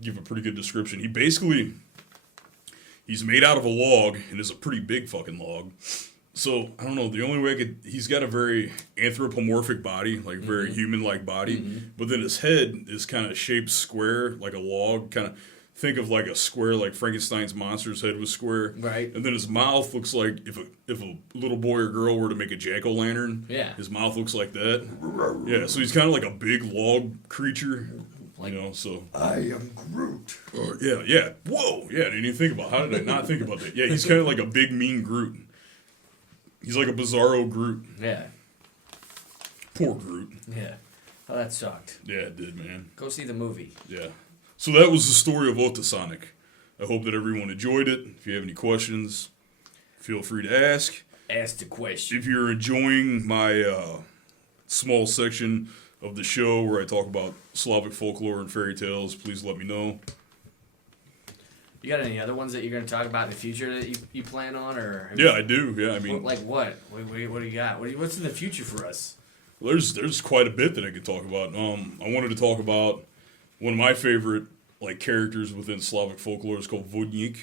give a pretty good description. He's made out of a log and is a pretty big fucking log. So I don't know. The only way he's got a very anthropomorphic body, like very human-like body, but then his head is kind of shaped square, like a log. Kind of think of like a square, like Frankenstein's monster's head was square. Right. And then his mouth looks like if a little boy or girl were to make a jack-o'-lantern. Yeah. His mouth looks like that. Yeah. So he's kind of like a big log creature. So. I am Groot. Yeah. Whoa. Yeah. Didn't even think about. How did I not think about that? Yeah. He's kind of like a big mean Groot. He's like a bizarro Groot. Yeah. Poor Groot. Yeah. Oh, that sucked. Yeah, it did, man. Go see the movie. Yeah. So that was the story of Otasanek. I hope that everyone enjoyed it. If you have any questions, feel free to ask. Ask the question. If you're enjoying my small section of the show where I talk about Slavic folklore and fairy tales, please let me know. You got any other ones that you're going to talk about in the future that you plan on, or? Yeah, I do. Yeah, I mean, Like what? What do you got? What's in the future for us? there's quite a bit that I could talk about. I wanted to talk about one of my favorite characters within Slavic folklore is called Vodnik.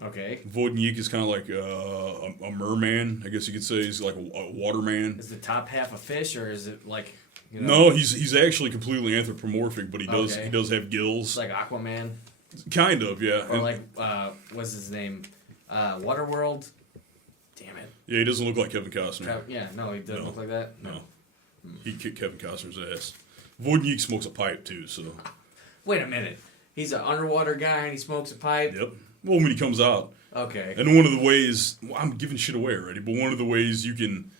Okay. Vodnik is kind of like a merman, I guess you could say. He's like a waterman. Is the top half a fish, or is it like? No, he's actually completely anthropomorphic, but he does have gills. It's like Aquaman. Kind of, yeah. Or like, what's his name? Waterworld. Damn it. Yeah, he doesn't look like Kevin Costner. No, he doesn't look like that. No. He kicked Kevin Costner's ass. Vodnik smokes a pipe too, so. Wait a minute. He's an underwater guy and he smokes a pipe? Yep. Well, when he comes out. Okay. And one of the ways, I'm giving shit away already, but one of the ways you can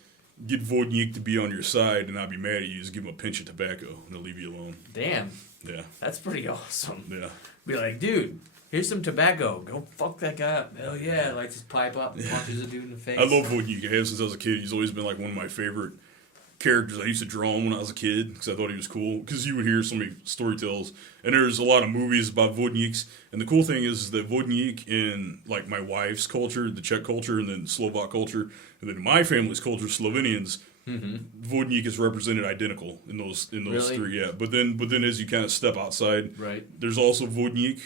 get Vodnik to be on your side and not be mad at you is give him a pinch of tobacco and he'll leave you alone. Damn. Yeah. That's pretty awesome. Yeah. Be like, dude, here's some tobacco. Go fuck that guy up. Hell yeah. Lights his pipe up and punches a dude in the face. I love Vodnik. I have since I was a kid. He's always been like one of my favorite characters. I used to draw him when I was a kid because I thought he was cool. Because you would hear so many storytells, and there's a lot of movies about Vodniks. And the cool thing is that Vodnik in like my wife's culture, the Czech culture, and then Slovak culture, and then my family's culture, Slovenians, Vodnik is represented identical in those Really? three. Yeah, but then as you kind of step outside, Right. there's also Vodnik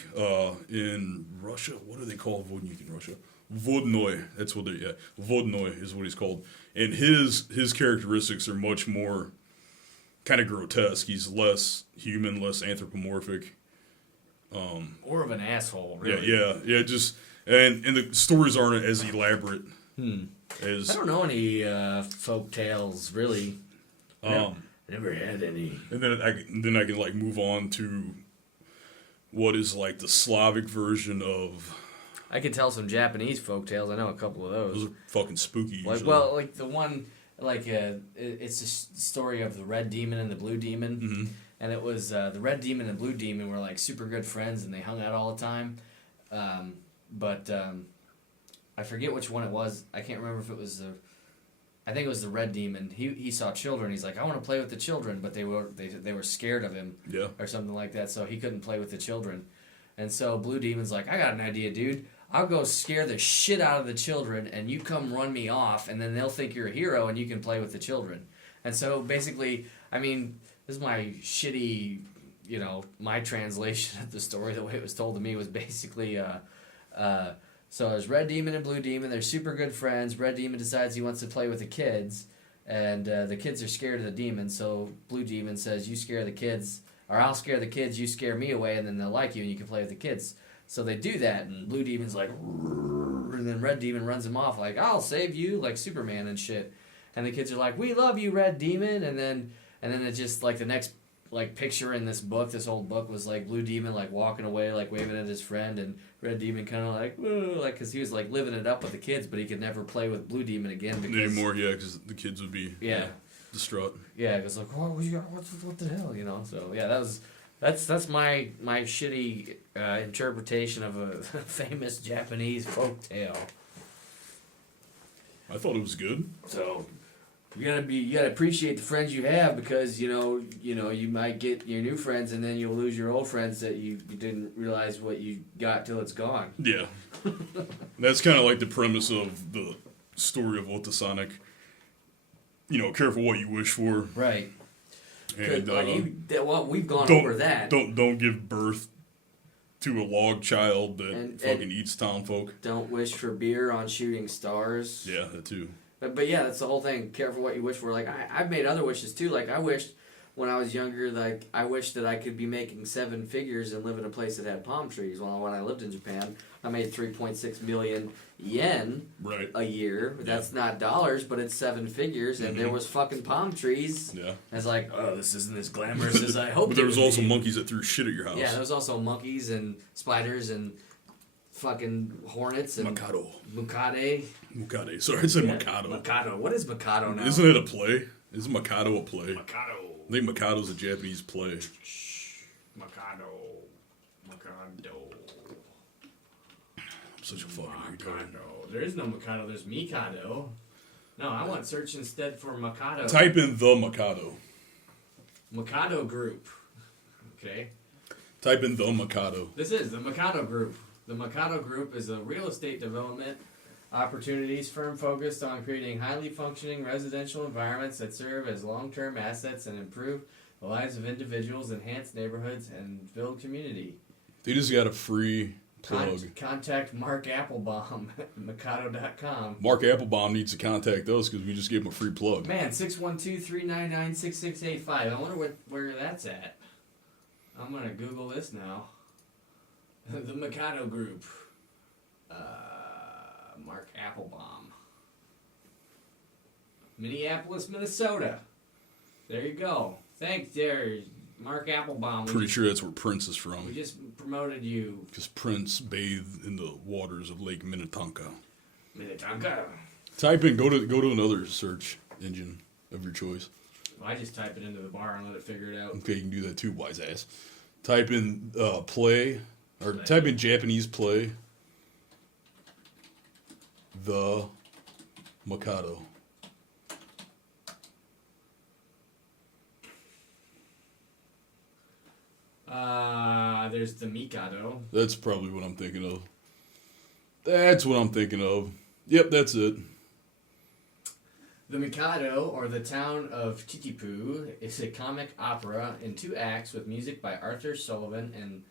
in Russia. What do they call Vodnik in Russia? Vodnoy. That's what they. Yeah, Vodnoy is what he's called. And his characteristics are much more kind of grotesque. He's less human, less anthropomorphic. Or of an asshole, really. Yeah. Just and the stories aren't as elaborate as. I don't know any folk tales, really. Never had any. And then I can like move on to what is like the Slavic version of. I could tell some Japanese folk tales. I know a couple of those. Those are fucking spooky. Like, Usually. well, like the one, like it's a story of the red demon and the blue demon, and it was the red demon and blue demon were like super good friends, and they hung out all the time. But I forget which one it was. I can't remember if it was I think it was the red demon. He saw children. He's like, I want to play with the children, but they were scared of him, or something like that. So he couldn't play with the children, and so blue demon's like, I got an idea, dude. I'll go scare the shit out of the children, and you come run me off, and then they'll think you're a hero, and you can play with the children. And so, basically, I mean, this is my shitty, my translation of the story. The way it was told to me was basically, so there's Red Demon and Blue Demon. They're super good friends. Red Demon decides he wants to play with the kids, and the kids are scared of the demon. So Blue Demon says, you scare the kids, or I'll scare the kids, you scare me away, and then they'll like you, and you can play with the kids. So they do that, and Blue Demon's like, and then Red Demon runs him off like, I'll save you, like Superman and shit. And the kids are like, we love you, Red Demon. And then it just, like, the next, like, picture in this old book was, like, Blue Demon, like, walking away, like, waving at his friend, and Red Demon kind of like, whoa, like, because he was, like, living it up with the kids, but he could never play with Blue Demon again. Anymore, yeah, because the kids would be distraught. Yeah, because, like, what the hell, So, yeah, that's my shitty interpretation of a famous Japanese folk tale. I thought it was good. So you gotta appreciate the friends you have, because you might get your new friends and then you'll lose your old friends that you didn't realize what you got till it's gone. Yeah, that's kind of like the premise of the story of Otasonic. Careful what you wish for. Right. And we've gone over that. Don't give birth to a log child that fucking eats town folk. Don't wish for beer on shooting stars. Yeah, that too. But yeah, that's the whole thing. Careful what you wish for. Like I've made other wishes too. Like I wished when I was younger, like I wished that I could be making 7 figures and live in a place that had palm trees. Well, when I lived in Japan, I made 3.6 million yen a year. That's not dollars, but it's 7 figures, and there was fucking palm trees. Yeah. I was like, oh, this isn't as glamorous as I hoped. But there was also monkeys that threw shit at your house. Yeah, there was also monkeys and spiders and fucking hornets and Mukade. Sorry, I said Mikado. Mikado. What is Mikado now? Isn't it a play? Isn't Mikado a play? Mikado. I think Mikado's a Japanese play. Mikado. I'm such a fucking retard. There is no Mikado. There's Mikado. No, I want search instead for Mikado. Type in the Mikado. Mikado Group. Okay. Type in the Mikado. This is the Mikado Group. The Mikado Group is a real estate development opportunities firm focused on creating highly functioning residential environments that serve as long-term assets and improve the lives of individuals, enhance neighborhoods, and build community. They just got a free plug. Contact Mark Applebaum at Mikado.com. Mark Applebaum needs to contact us because we just gave him a free plug. Man, 612-399-6685. I wonder where that's at. I'm going to Google this now. The Mikado Group. Mark Applebaum. Minneapolis, Minnesota. There you go. Thanks, there, Mark Applebaum. Pretty sure that's where Prince is from. We just promoted you. Because Prince bathed in the waters of Lake Minnetonka. Minnetonka. Type in, go to another search engine of your choice. Well, I just type it into the bar and let it figure it out. Okay, you can do that too, wise ass. Type in play, or type in Japanese play. The Mikado. There's the Mikado. That's probably what I'm thinking of. That's what I'm thinking of. Yep, that's it. The Mikado, or the Town of Titipu, is a comic opera in 2 acts with music by Arthur Sullivan and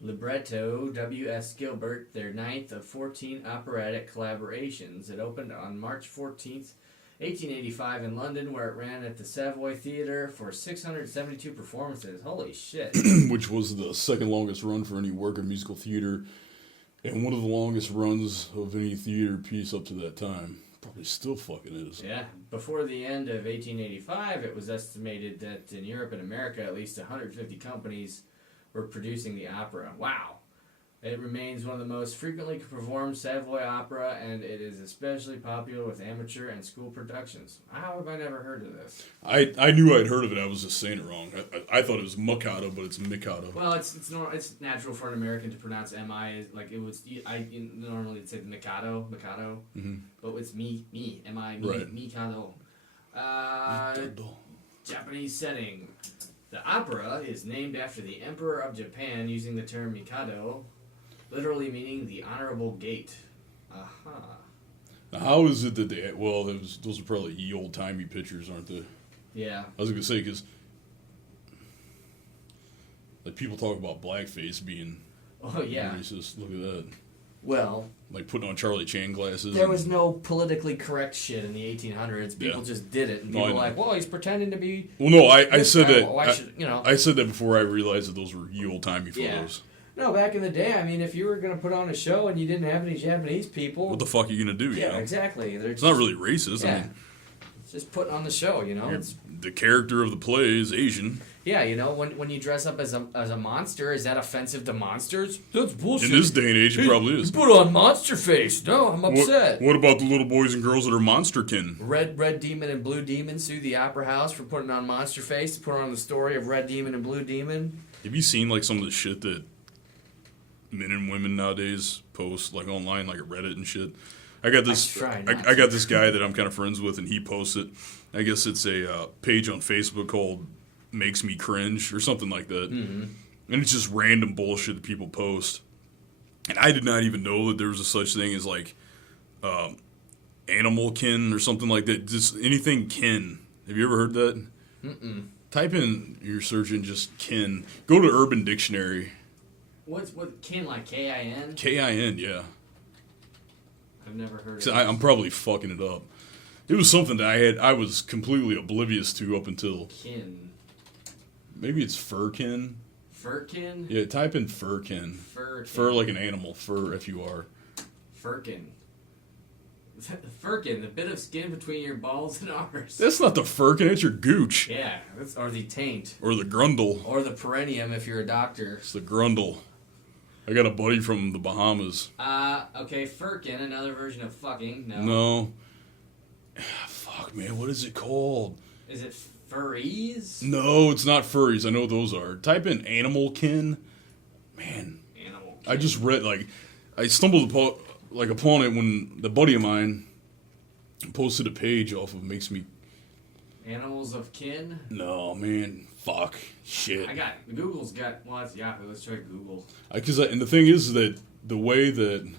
libretto W.S. Gilbert, their 9th of 14 operatic collaborations. It opened on March 14th, 1885 in London, where it ran at the Savoy Theatre for 672 performances. Holy shit. Which was the second longest run for any work of musical theater, and one of the longest runs of any theater piece up to that time. Probably still fucking is. Yeah. Before the end of 1885, it was estimated that in Europe and America, at least 150 companies were producing the opera. Wow. It remains one of the most frequently performed Savoy opera, and it is especially popular with amateur and school productions. How have I never heard of this? I knew I'd heard of it. I was just saying it wrong. I thought it was Mikado, but it's Mikado. Well, it's natural for an American to pronounce M-I, like it was, normally it'd say Mikado, Mm-hmm. but it's me, M-I, Right. Mikado. Japanese setting. The opera is named after the Emperor of Japan, using the term Mikado, literally meaning the honorable gate. Aha. Now, how is it that they... Well, those are probably ye old-timey pictures, aren't they? Yeah. I was going to say, because... Like, people talk about blackface being Oh, yeah. racist. Look at that. Well, Like, putting on Charlie Chan glasses. there was no politically correct shit in the 1800s. People Yeah. just did it. And No, people I were know. like, well, he's pretending to be... Well, no, I this said guy. that... Well, why should, I said that before I realized that those were ye old-timey Yeah. photos. No, back in the day, I mean, if you were going to put on a show and you didn't have any Japanese people... What the fuck are you going to do, you Yeah, know? exactly. They're It's not really racist. Yeah. I mean, it's just putting on the show, you know? the character of the play is Asian. Yeah, you know, when you dress up as a monster, is that offensive to monsters? That's bullshit. In this day and age, it probably is. Put on monster face. No, I'm upset. What about the little boys and girls that are monsterkin? Red Demon and Blue Demon sue the Opera House for putting on monster face, to put on the story of Red Demon and Blue Demon. Have you seen like some of the shit that men and women nowadays post like online, like at Reddit and shit? I got this. I got this guy that I'm kind of friends with, and he posts it. I guess it's a page on Facebook called "Makes Me Cringe" or something like that, and it's just random bullshit that people post. And I did not even know that there was a such thing as like animal kin or something like that. Just anything kin. Have you ever heard that? Mm-mm. Type in your search and just kin. Go to Urban Dictionary. What kin, like K-I-N? K-I-N, yeah. I've never heard of it. I'm probably fucking it up. It was something that I was completely oblivious to up until... Kin. Maybe it's furkin. Furkin? Yeah, type in furkin. Furkin. Fur like an animal. Fur, F-U-R. Furkin. Furkin, the bit of skin between your balls and ours. That's not the furkin, it's your gooch. Yeah, or the taint. Or the grundle. Or the perineum if you're a doctor. It's the grundle. I got a buddy from the Bahamas. Okay, furkin, another version of fucking. No. Fuck, man, what is it called? Is it furries? No, it's not furries. I know those are. Type in animal kin. Man. Animal kin. I just read, like, I stumbled upon it when the buddy of mine posted a page off of Makes Me... Animals of kin? No, man. Fuck. Shit. Google's got, well, it's Yahoo. Let's try Google. And the thing is that the way that...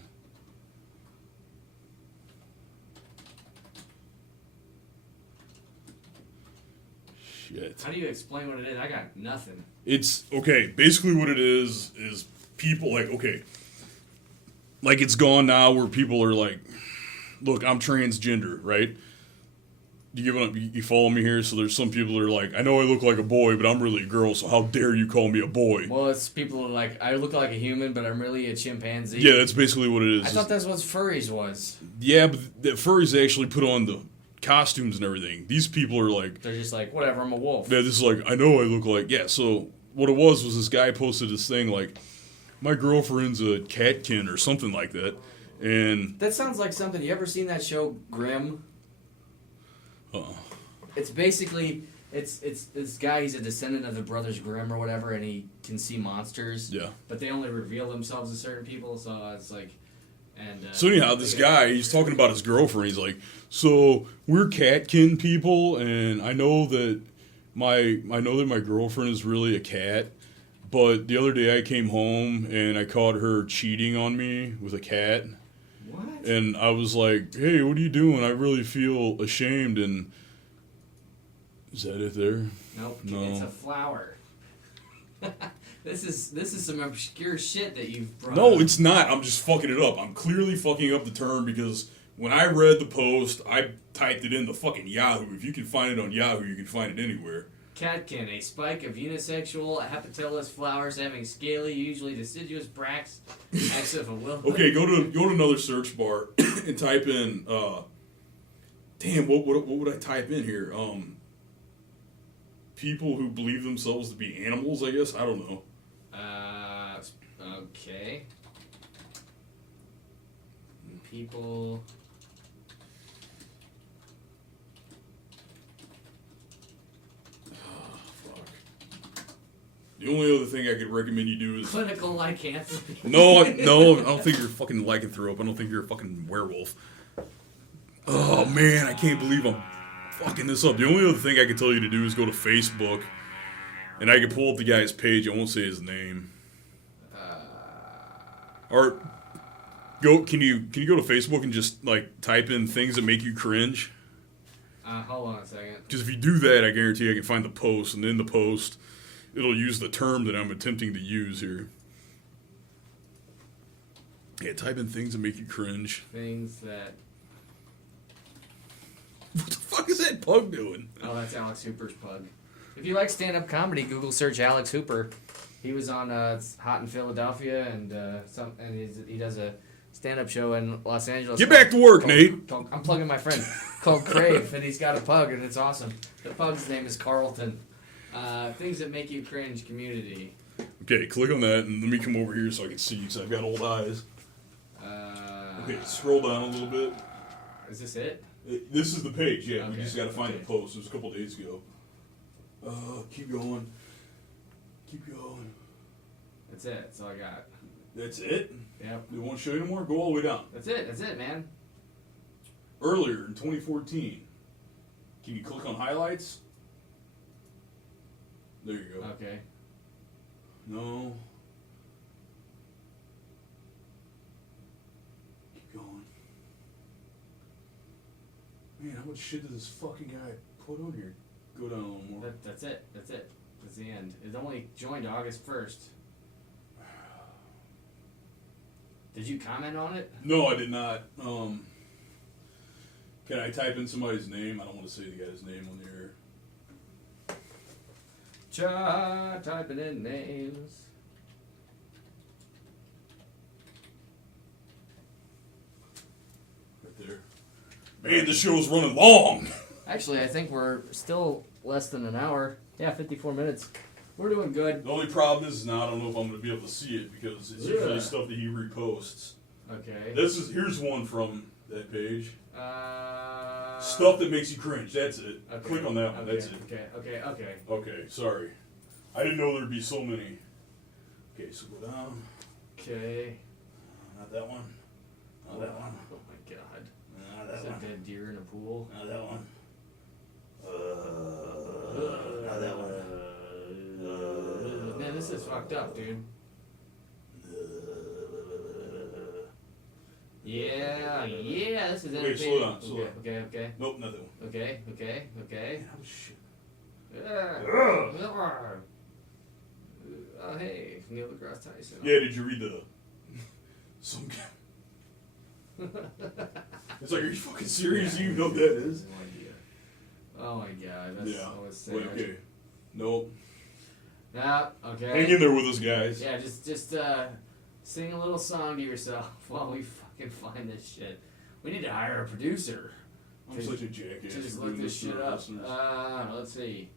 Shit. How do you explain what it is? I got nothing. It's, okay, basically what it is people, like, okay, like it's gone now where people are like, look, I'm transgender, right? You follow me here? So there's some people that are like, I know I look like a boy, but I'm really a girl, so how dare you call me a boy? Well, it's people who are like, I look like a human, but I'm really a chimpanzee. Yeah, that's basically what it is. I thought that's what furries was. Yeah, but the furries actually put on the costumes and everything. These people are like... They're just like, whatever, I'm a wolf. Yeah, this is like, I know I look like... Yeah, so what it was this guy posted this thing like, my girlfriend's a catkin or something like that, and... That sounds like something... You ever seen that show, Grimm? It's basically it's this guy. He's a descendant of the Brothers Grimm or whatever, and he can see monsters. Yeah. But they only reveal themselves to certain people, so it's like. And so anyhow, this guy, he's talking about his girlfriend. He's like, so we're catkin people, and I know that my girlfriend is really a cat. But the other day I came home and I caught her cheating on me with a cat. What? And I was like, hey, what are you doing? I really feel ashamed. And is that it there? Nope. No. It's a flower. This is some obscure shit that you've brought No, up. it's not. I'm just fucking it up. I'm clearly fucking up the term because when I read the post, I typed it in the fucking Yahoo. If you can find it on Yahoo, you can find it anywhere. Catkin, a spike of unisexual hepatellus flowers having scaly, usually deciduous bracts. Of a will. Okay, go to another search bar and type in. Damn, what would I type in here? People who believe themselves to be animals. I guess I don't know. Okay. People. The only other thing I could recommend you do is Clinical lycanthropy. no, I don't think you're a fucking lycanthrope. I don't think you're a fucking werewolf. Oh man, I can't believe I'm fucking this up. The only other thing I can tell you to do is go to Facebook, and I can pull up the guy's page. I won't say his name. Or go. Can you go to Facebook and just like type in things that make you cringe? Hold on a second. Because if you do that, I guarantee I can find the post, and in the post, it'll use the term that I'm attempting to use here. Yeah, type in things that make you cringe. Things that. What the fuck is that pug doing? Oh, that's Alex Hooper's pug. If you like stand-up comedy, Google search Alex Hooper. He was on Hot in Philadelphia, and he does a stand-up show in Los Angeles. Get back to work, Nate. I'm plugging my friend called Crave, and he's got a pug, and it's awesome. The pug's name is Carlton. Things that make you cringe community. Okay, click on that, and let me come over here so I can see, because I've got old eyes. Okay, scroll down a little bit. Is this it? This is the page, yeah. Okay, We just got to find okay. the post. It was a couple days ago. Keep going. Keep going. That's it. That's all I got. That's it? Yep. They won't show you anymore? Go all the way down. That's it. That's it, man. Earlier, in 2014. Can you click on highlights? There you go. Okay. No. Keep going. Man, how much shit did this fucking guy put on here? Go down a little more. That's it. That's it. That's the end. It only joined August 1st. Did you comment on it? No, I did not. Can I type in somebody's name? I don't want to say the guy's name on the air. Typing in names. Right there. Man, this show's running long. Actually, I think we're still less than an hour. Yeah, 54 minutes. We're doing good. The only problem is now I don't know if I'm going to be able to see it because it's usually stuff that he reposts. Okay. Here's one from that page. Uh, Stuff that makes you cringe. That's it. Okay. Click on that one. Okay. That's it. Okay. Okay, sorry. I didn't know there'd be so many. Okay, so go down. Okay. Not that one. Not that one. Oh my god. Not Is that that one. dead deer in a pool? Not that one. Not that one. Man, this is fucked up, dude. Yeah, this is entertaining. slow down, slow down. Okay. Nope, not that one. Okay. Man, how much shit? Oh, hey, Neil deGrasse Tyson. Yeah, did you read some It's like, are you fucking serious? You know what that is? No idea. Oh my god, that's always sad. Wait, okay. Nope. Yeah, okay. Hang in there with us, guys. Yeah, just sing a little song to yourself while we fucking find this shit. We need to hire a producer. I'm such a jackass. To just for look doing this shit to our up. listeners. Let's see.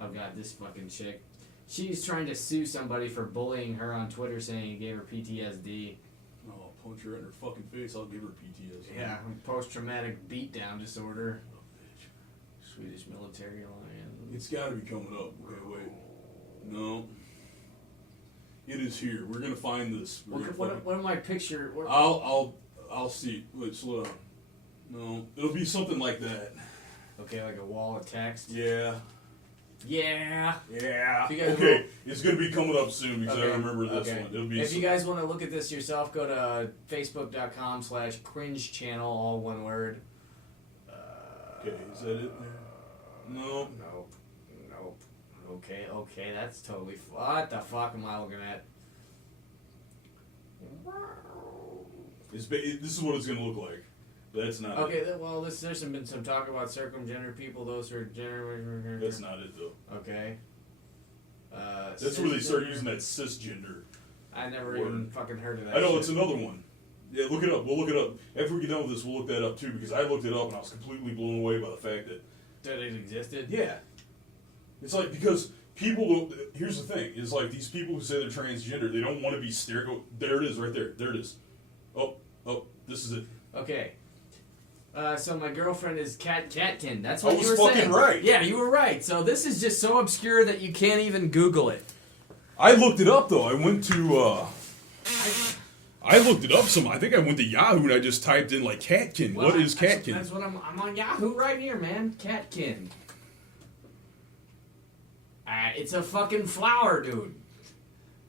Oh god, this fucking chick. She's trying to sue somebody for bullying her on Twitter, saying he gave her PTSD. Oh, I'll punch her in her fucking face. I'll give her PTSD. Yeah, post-traumatic beatdown disorder. Oh, bitch. Swedish military alliance. It's got to be coming up. Okay, wait. No. It is here. We're gonna find this. What am I picture? I'll see. Wait, slow down. No, it'll be something like that. Okay, like a wall of text. Yeah. Yeah. Yeah. If you guys Okay, it's gonna be coming up soon because Okay, I remember this okay. one. It'll be. If you guys want to look at this yourself, go to facebook.com/cringe channel, all one word. Okay, is that it? No. Nope. Okay, that's totally. What the fuck am I looking at? This is what it's gonna look like. That's not Okay, it. well, there's been some talk about circumgender people, those who are gender. That's not it, though. Okay. That's where they start using that cisgender. I never word. even fucking heard of that. I know, shit. it's another one. Yeah, look it up. We'll look it up. After we get done with this, we'll look that up, too, because I looked it up and I was completely blown away by the fact that... That it existed? Yeah. It's like, because people... Here's the thing, is like, these people who say they're transgender, they don't want to be there it is, right there. There it is. Oh, this is it. Okay. So my girlfriend is Catkin. That's what I you was were saying. fucking right. Yeah, you were right. So this is just so obscure that you can't even Google it. I looked it up, though. I went to... I looked it up I think I went to Yahoo and I just typed in, like, Catkin. Well, what is Catkin? That's what I'm on Yahoo right here, man. Catkin. It's a fucking flower, dude.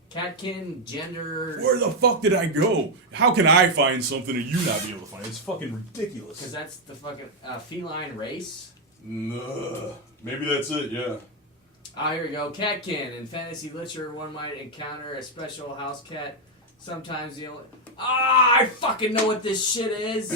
Catkin, gender... Where the fuck did I go? How can I find something and you not be able to find it? It's fucking ridiculous. Because that's the fucking feline race. Maybe that's it, yeah. Here we go. Catkin. In fantasy literature, one might encounter a special house cat. Sometimes the only... I fucking know what this shit is.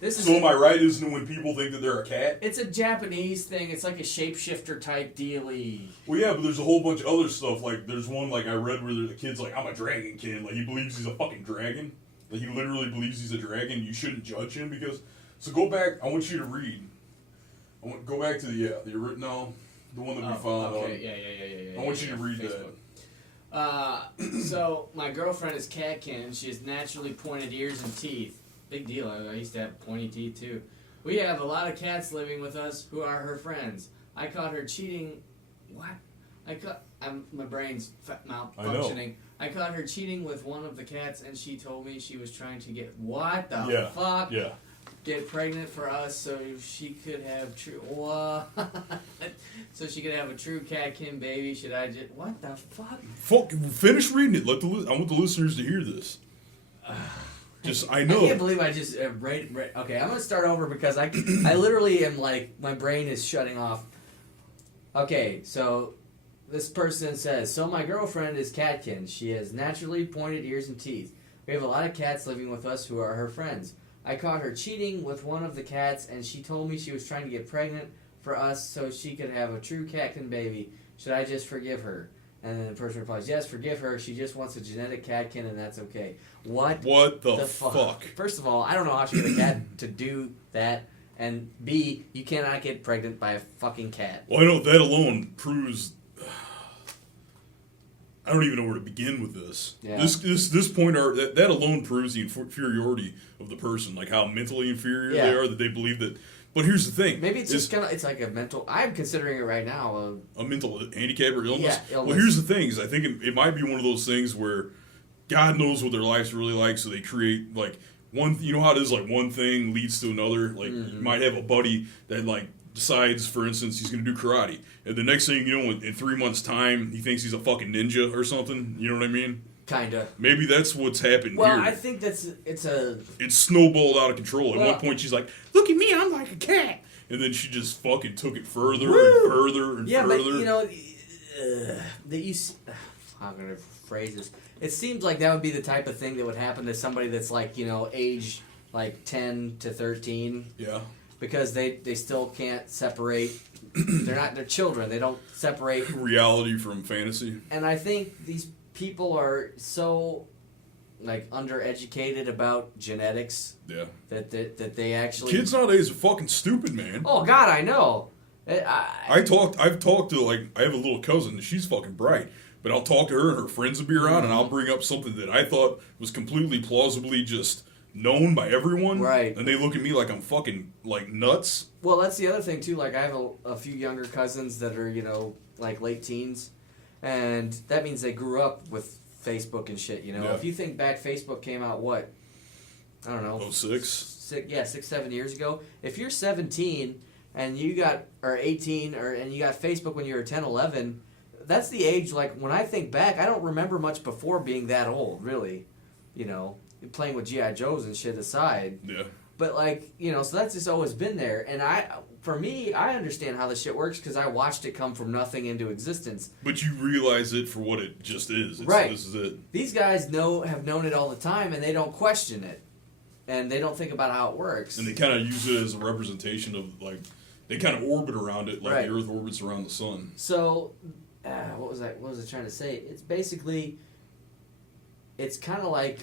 This is... So am I right, isn't it, when people think that they're a cat? It's a Japanese thing. It's like a shapeshifter type dealy. Well, yeah, but there's a whole bunch of other stuff. Like, there's one, like, I read where the kid's like, I'm a dragon kid. Like, he believes he's a fucking dragon. Like, he literally believes he's a dragon. You shouldn't judge him because... So go back. I want you to read. Go back to the one that we found. Okay, yeah. I want you to read Facebook. So my girlfriend is Catkin. She has naturally pointed ears and teeth. Big deal. I used to have pointy teeth too. We have a lot of cats living with us who are her friends. I caught her cheating. What? My brain's malfunctioning. I caught her cheating with one of the cats, and she told me she was trying to get what the fuck? Yeah. Get pregnant for us so she could have true what? So she could have a true Catkin baby. Should I just what the fuck? Fuck, finish reading it. I want the listeners to hear this. I know. I can't believe I just read. Okay, I'm gonna start over because I literally am like my brain is shutting off. Okay, so this person says, so my girlfriend is Catkin. She has naturally pointed ears and teeth. We have a lot of cats living with us who are her friends. I caught her cheating with one of the cats, and she told me she was trying to get pregnant for us so she could have a true Catkin baby. Should I just forgive her? And then the person replies, yes, forgive her. She just wants a genetic Catkin, and that's okay. What the fuck? First of all, I don't know how she got a cat to do that. And B, you cannot get pregnant by a fucking cat. Well, I know that alone proves... I don't even know where to begin with this. Yeah. This point that alone proves the inferiority of the person, like how mentally inferior they are, that they believe that. But here's the thing. Maybe it's just kind of, it's like a mental, I'm considering it right now. A mental handicap or illness? Yeah, illness. Well, here's the thing, is I think it might be one of those things where God knows what their life's really like, so they create, like, one, you know how it is, like, one thing leads to another? Like, you might have a buddy that, like, decides, for instance, he's going to do karate. And the next thing you know, in 3 months' time, he thinks he's a fucking ninja or something. You know what I mean? Kinda. Maybe that's what's happened here. Well, I think it's snowballed out of control. At one point, she's like, look at me, I'm like a cat. And then she just fucking took it further and further and further. Yeah, but, you know, how can I phrase this? It seems like that would be the type of thing that would happen to somebody that's like, you know, age like 10 to 13. Yeah. Because they still can't separate. They're children. They don't separate reality from fantasy. And I think these people are so like undereducated about genetics. Yeah. That they actually kids nowadays are fucking stupid, man. Oh God, I know. I've talked to like I have a little cousin. She's fucking bright. But I'll talk to her and her friends will be around, and I'll bring up something that I thought was completely plausibly just known by everyone, right? And they look at me like I'm fucking like nuts. Well, that's the other thing too. Like I have a few younger cousins that are like late teens, and that means they grew up with Facebook and shit. Yeah. If you think back, Facebook came out what? I don't know. 06? 7 years ago. If you're 17 and you got or 18 and you got Facebook when you were 10, 11, that's the age. Like when I think back, I don't remember much before being that old. Really, playing with G.I. Joes and shit aside. Yeah. But so that's just always been there. And for me, I understand how this shit works because I watched it come from nothing into existence. But you realize it for what it just is. Right. This is it. These guys have known it all the time, and they don't question it. And they don't think about how it works. And they kind of use it as a representation of, like, they kind of orbit around it like right. the Earth orbits around the sun. So, what was I trying to say? It's basically, it's kind of like,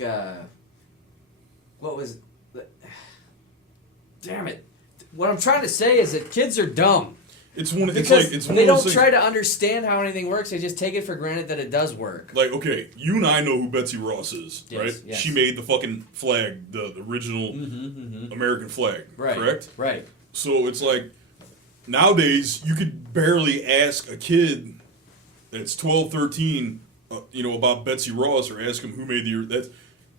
damn it. What I'm trying to say is that kids are dumb. They don't try to understand how anything works. They just take it for granted that it does work. Like, okay, you and I know who Betsy Ross is, yes, right? Yes. She made the fucking flag, the original American flag, right, correct? Right. So it's like, nowadays, you could barely ask a kid that's 12, 13, about Betsy Ross or ask him who made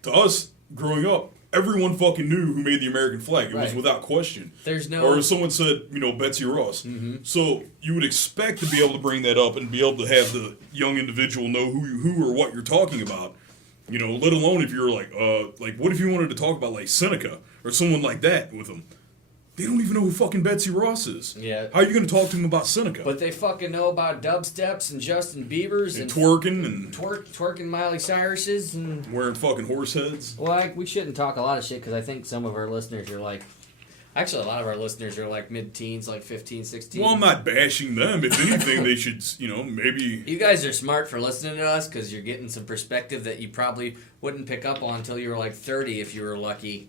to us, growing up, everyone fucking knew who made the American flag. It was without question. There's no... Or if someone said, Betsy Ross. Mm-hmm. So you would expect to be able to bring that up and be able to have the young individual know who or what you're talking about. Let alone if you're like what if you wanted to talk about like Seneca or someone like that with them? They don't even know who fucking Betsy Ross is. Yeah. How are you going to talk to them about Seneca? But they fucking know about dubsteps and Justin Bieber's and twerking and twerking Miley Cyrus's and wearing fucking horse heads. Well, we shouldn't talk a lot of shit because I think some of our listeners are like, actually a lot of our listeners are like mid-teens, like 15, 16. Well, I'm not bashing them. If anything, they should, maybe. You guys are smart for listening to us because you're getting some perspective that you probably wouldn't pick up on until you were like 30 if you were lucky.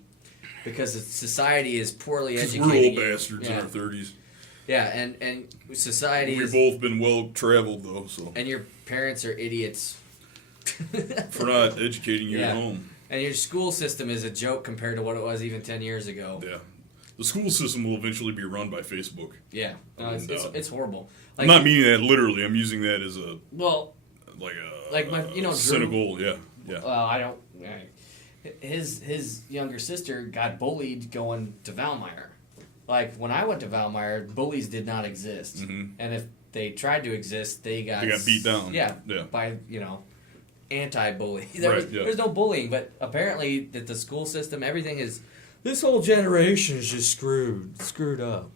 Because society is poorly educated. We're old bastards in our 30s. Yeah, and society We've both been well-traveled, though, so. And your parents are idiots. For not educating you at home. And your school system is a joke compared to what it was even 10 years ago. Yeah. The school system will eventually be run by Facebook. Yeah. No, it's horrible. I'm not meaning that literally. I'm using that as a... Well... Like my, cynical, Drew, yeah. Well, I don't... His younger sister got bullied going to Valmeyer. Like, when I went to Valmeyer, bullies did not exist. Mm-hmm. And if they tried to exist, they got beat down. Yeah. By, anti-bully. There's no bullying, but apparently that the school system, everything is... This whole generation is just screwed up.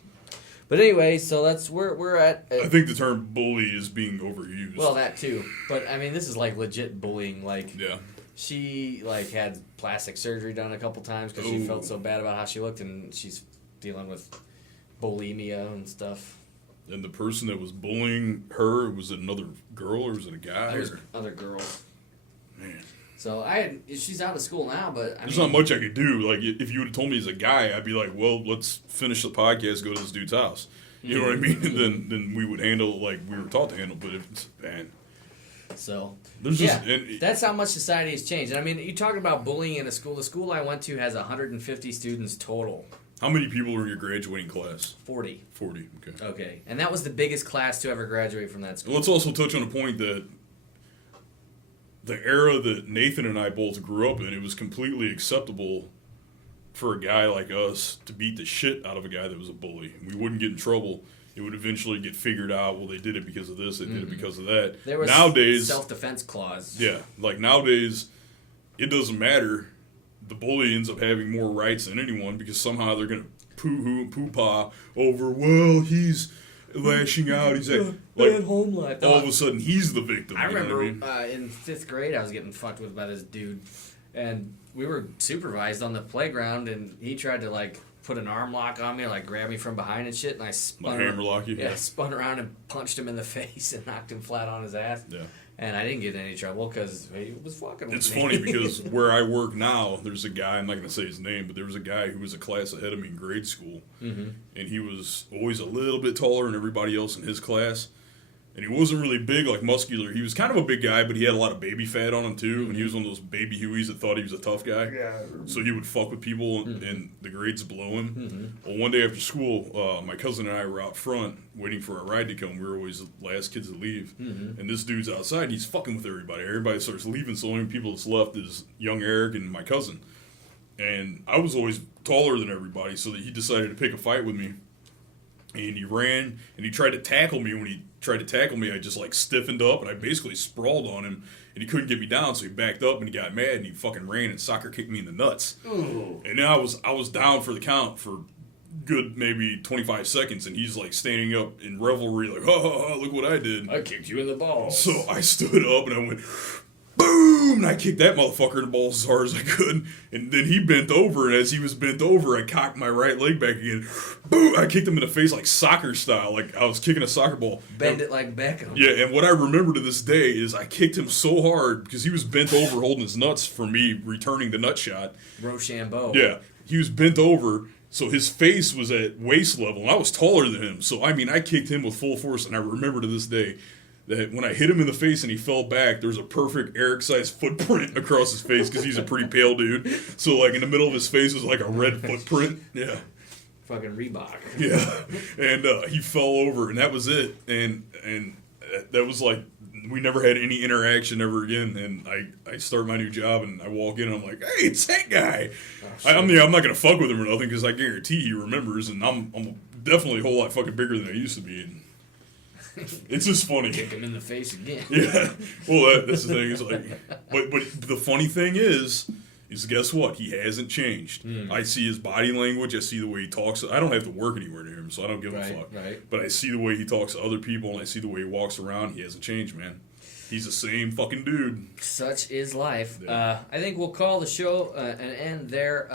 But anyway, so that's where we're at. I think the term bully is being overused. Well, that too. But, I mean, this is, like, legit bullying. Like... Yeah. She, like, had plastic surgery done a couple times because she felt so bad about how she looked, and she's dealing with bulimia and stuff. And the person that was bullying her, was it another girl or was it a guy? There's other girls. Man. So she's out of school now, but there's not much I could do. Like, if you would have told me as a guy, I'd be like, well, let's finish the podcast, go to this dude's house. You know what I mean? And then we would handle it like we were taught to handle. But it's man. So there's that's how much society has changed. And I mean, you talk about bullying in a school. The school I went to has 150 students total. How many people were in your graduating class? 40. 40. Okay. Okay, and that was the biggest class to ever graduate from that school. Let's also touch on a point that the era that Nathan and I both grew up in, it was completely acceptable for a guy like us to beat the shit out of a guy that was a bully. We wouldn't get in trouble. It would eventually get figured out. Well, they did it because of this. They did it because of that. There was nowadays self-defense clause. Yeah, like nowadays, it doesn't matter. The bully ends up having more rights than anyone because somehow they're gonna poo-hoo and poo-pah over. Well, he's lashing out. He's like home life. All of a sudden, he's the victim. I remember in 5th grade, I was getting fucked with by this dude, and we were supervised on the playground, and he tried to like put an arm lock on me, like grab me from behind and shit, and I spun. Hammerlock you? Yeah, spun around and punched him in the face and knocked him flat on his ass. Yeah. And I didn't get in any trouble because he was fucking with me. It's funny because where I work now, there's a guy, I'm not going to say his name, but there was a guy who was a class ahead of me in grade school. Mm-hmm. And he was always a little bit taller than everybody else in his class. And he wasn't really big, like muscular. He was kind of a big guy, but he had a lot of baby fat on him too. And he was one of those baby Hueys that thought he was a tough guy. Yeah. So he would fuck with people and the grades blow him. Mm-hmm. Well, one day after school, my cousin and I were out front waiting for our ride to come. We were always the last kids to leave. Mm-hmm. And this dude's outside. And he's fucking with everybody. Everybody starts leaving. So the only people that's left is young Eric and my cousin. And I was always taller than everybody, so that he decided to pick a fight with me. And he ran, and he tried to tackle me. When he tried to tackle me, I just, like, stiffened up, and I basically sprawled on him, and he couldn't get me down, so he backed up, and he got mad, and he fucking ran and soccer kicked me in the nuts. Ooh. And then I was down for the count for good maybe 25 seconds, and he's, like, standing up in revelry, like, ha, ha, ha, look what I did. I kicked you in the balls. So I stood up, and I went, boom! And I kicked that motherfucker in the balls as hard as I could. And then he bent over, and as he was bent over, I cocked my right leg back again. Boom! I kicked him in the face like soccer style, like I was kicking a soccer ball. Bend it like Beckham. Yeah, and what I remember to this day is I kicked him so hard because he was bent over holding his nuts for me returning the nut shot. Rochambeau. Yeah, he was bent over, so his face was at waist level, and I was taller than him. So, I mean, I kicked him with full force, and I remember to this day that when I hit him in the face and he fell back, there was a perfect Eric-sized footprint across his face because he's a pretty pale dude. So, like, in the middle of his face was like a red footprint. Yeah. Fucking Reebok. Yeah. And he fell over, and that was it. And that was like, we never had any interaction ever again. And I start my new job, and I walk in, and I'm like, hey, it's that guy. Oh, I'm not going to fuck with him or nothing because I guarantee he remembers, and I'm definitely a whole lot fucking bigger than I used to be. And it's just funny. Kick him in the face again. Yeah. Well, that's the thing. Is like, but the funny thing is guess what? He hasn't changed. I see his body language. I see the way he talks. I don't have to work anywhere near him, so I don't give a fuck. Right. But I see the way he talks to other people, and I see the way he walks around. He hasn't changed, man. He's the same fucking dude. Such is life. Yeah. I think we'll call the show an end there.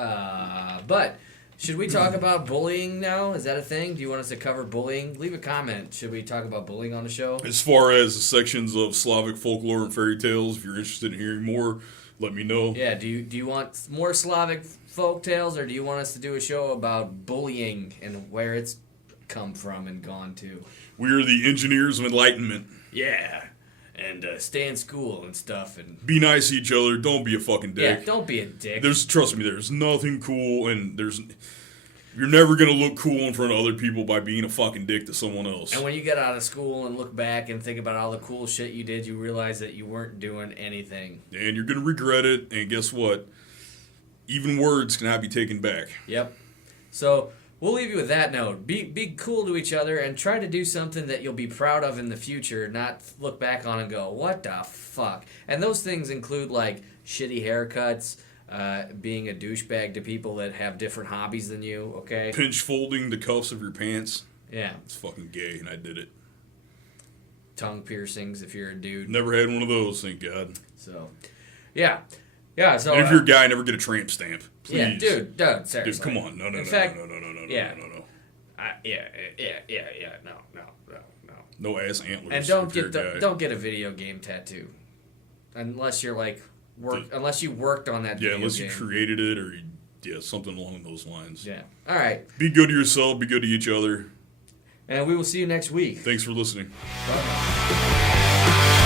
But should we talk about bullying now? Is that a thing? Do you want us to cover bullying? Leave a comment. Should we talk about bullying on the show? As far as the sections of Slavic folklore and fairy tales, if you're interested in hearing more, let me know. Yeah, do you want more Slavic folk tales, or do you want us to do a show about bullying and where it's come from and gone to? We're the engineers of enlightenment. Yeah, and stay in school and stuff. And be nice to each other. Don't be a fucking dick. Yeah, don't be a dick. Trust me, there's nothing cool, and you're never going to look cool in front of other people by being a fucking dick to someone else. And when you get out of school and look back and think about all the cool shit you did, you realize that you weren't doing anything. And you're going to regret it, and guess what? Even words cannot be taken back. Yep. So we'll leave you with that note. Be cool to each other and try to do something that you'll be proud of in the future, not look back on and go, what the fuck? And those things include, like, shitty haircuts, being a douchebag to people that have different hobbies than you, okay? Pinch folding the cuffs of your pants. Yeah. It's fucking gay, and I did it. Tongue piercings if you're a dude. Never had one of those, thank God. So, yeah. Yeah, so... And if you're a guy, never get a tramp stamp. Please. Yeah, dude, seriously. Dude, come on. No. No. No ass antlers. And don't get a video game tattoo. Unless you're like... unless you worked on that video unless game. You created it or something along those lines. Yeah. All right. Be good to yourself. Be good to each other. And we will see you next week. Thanks for listening. Bye.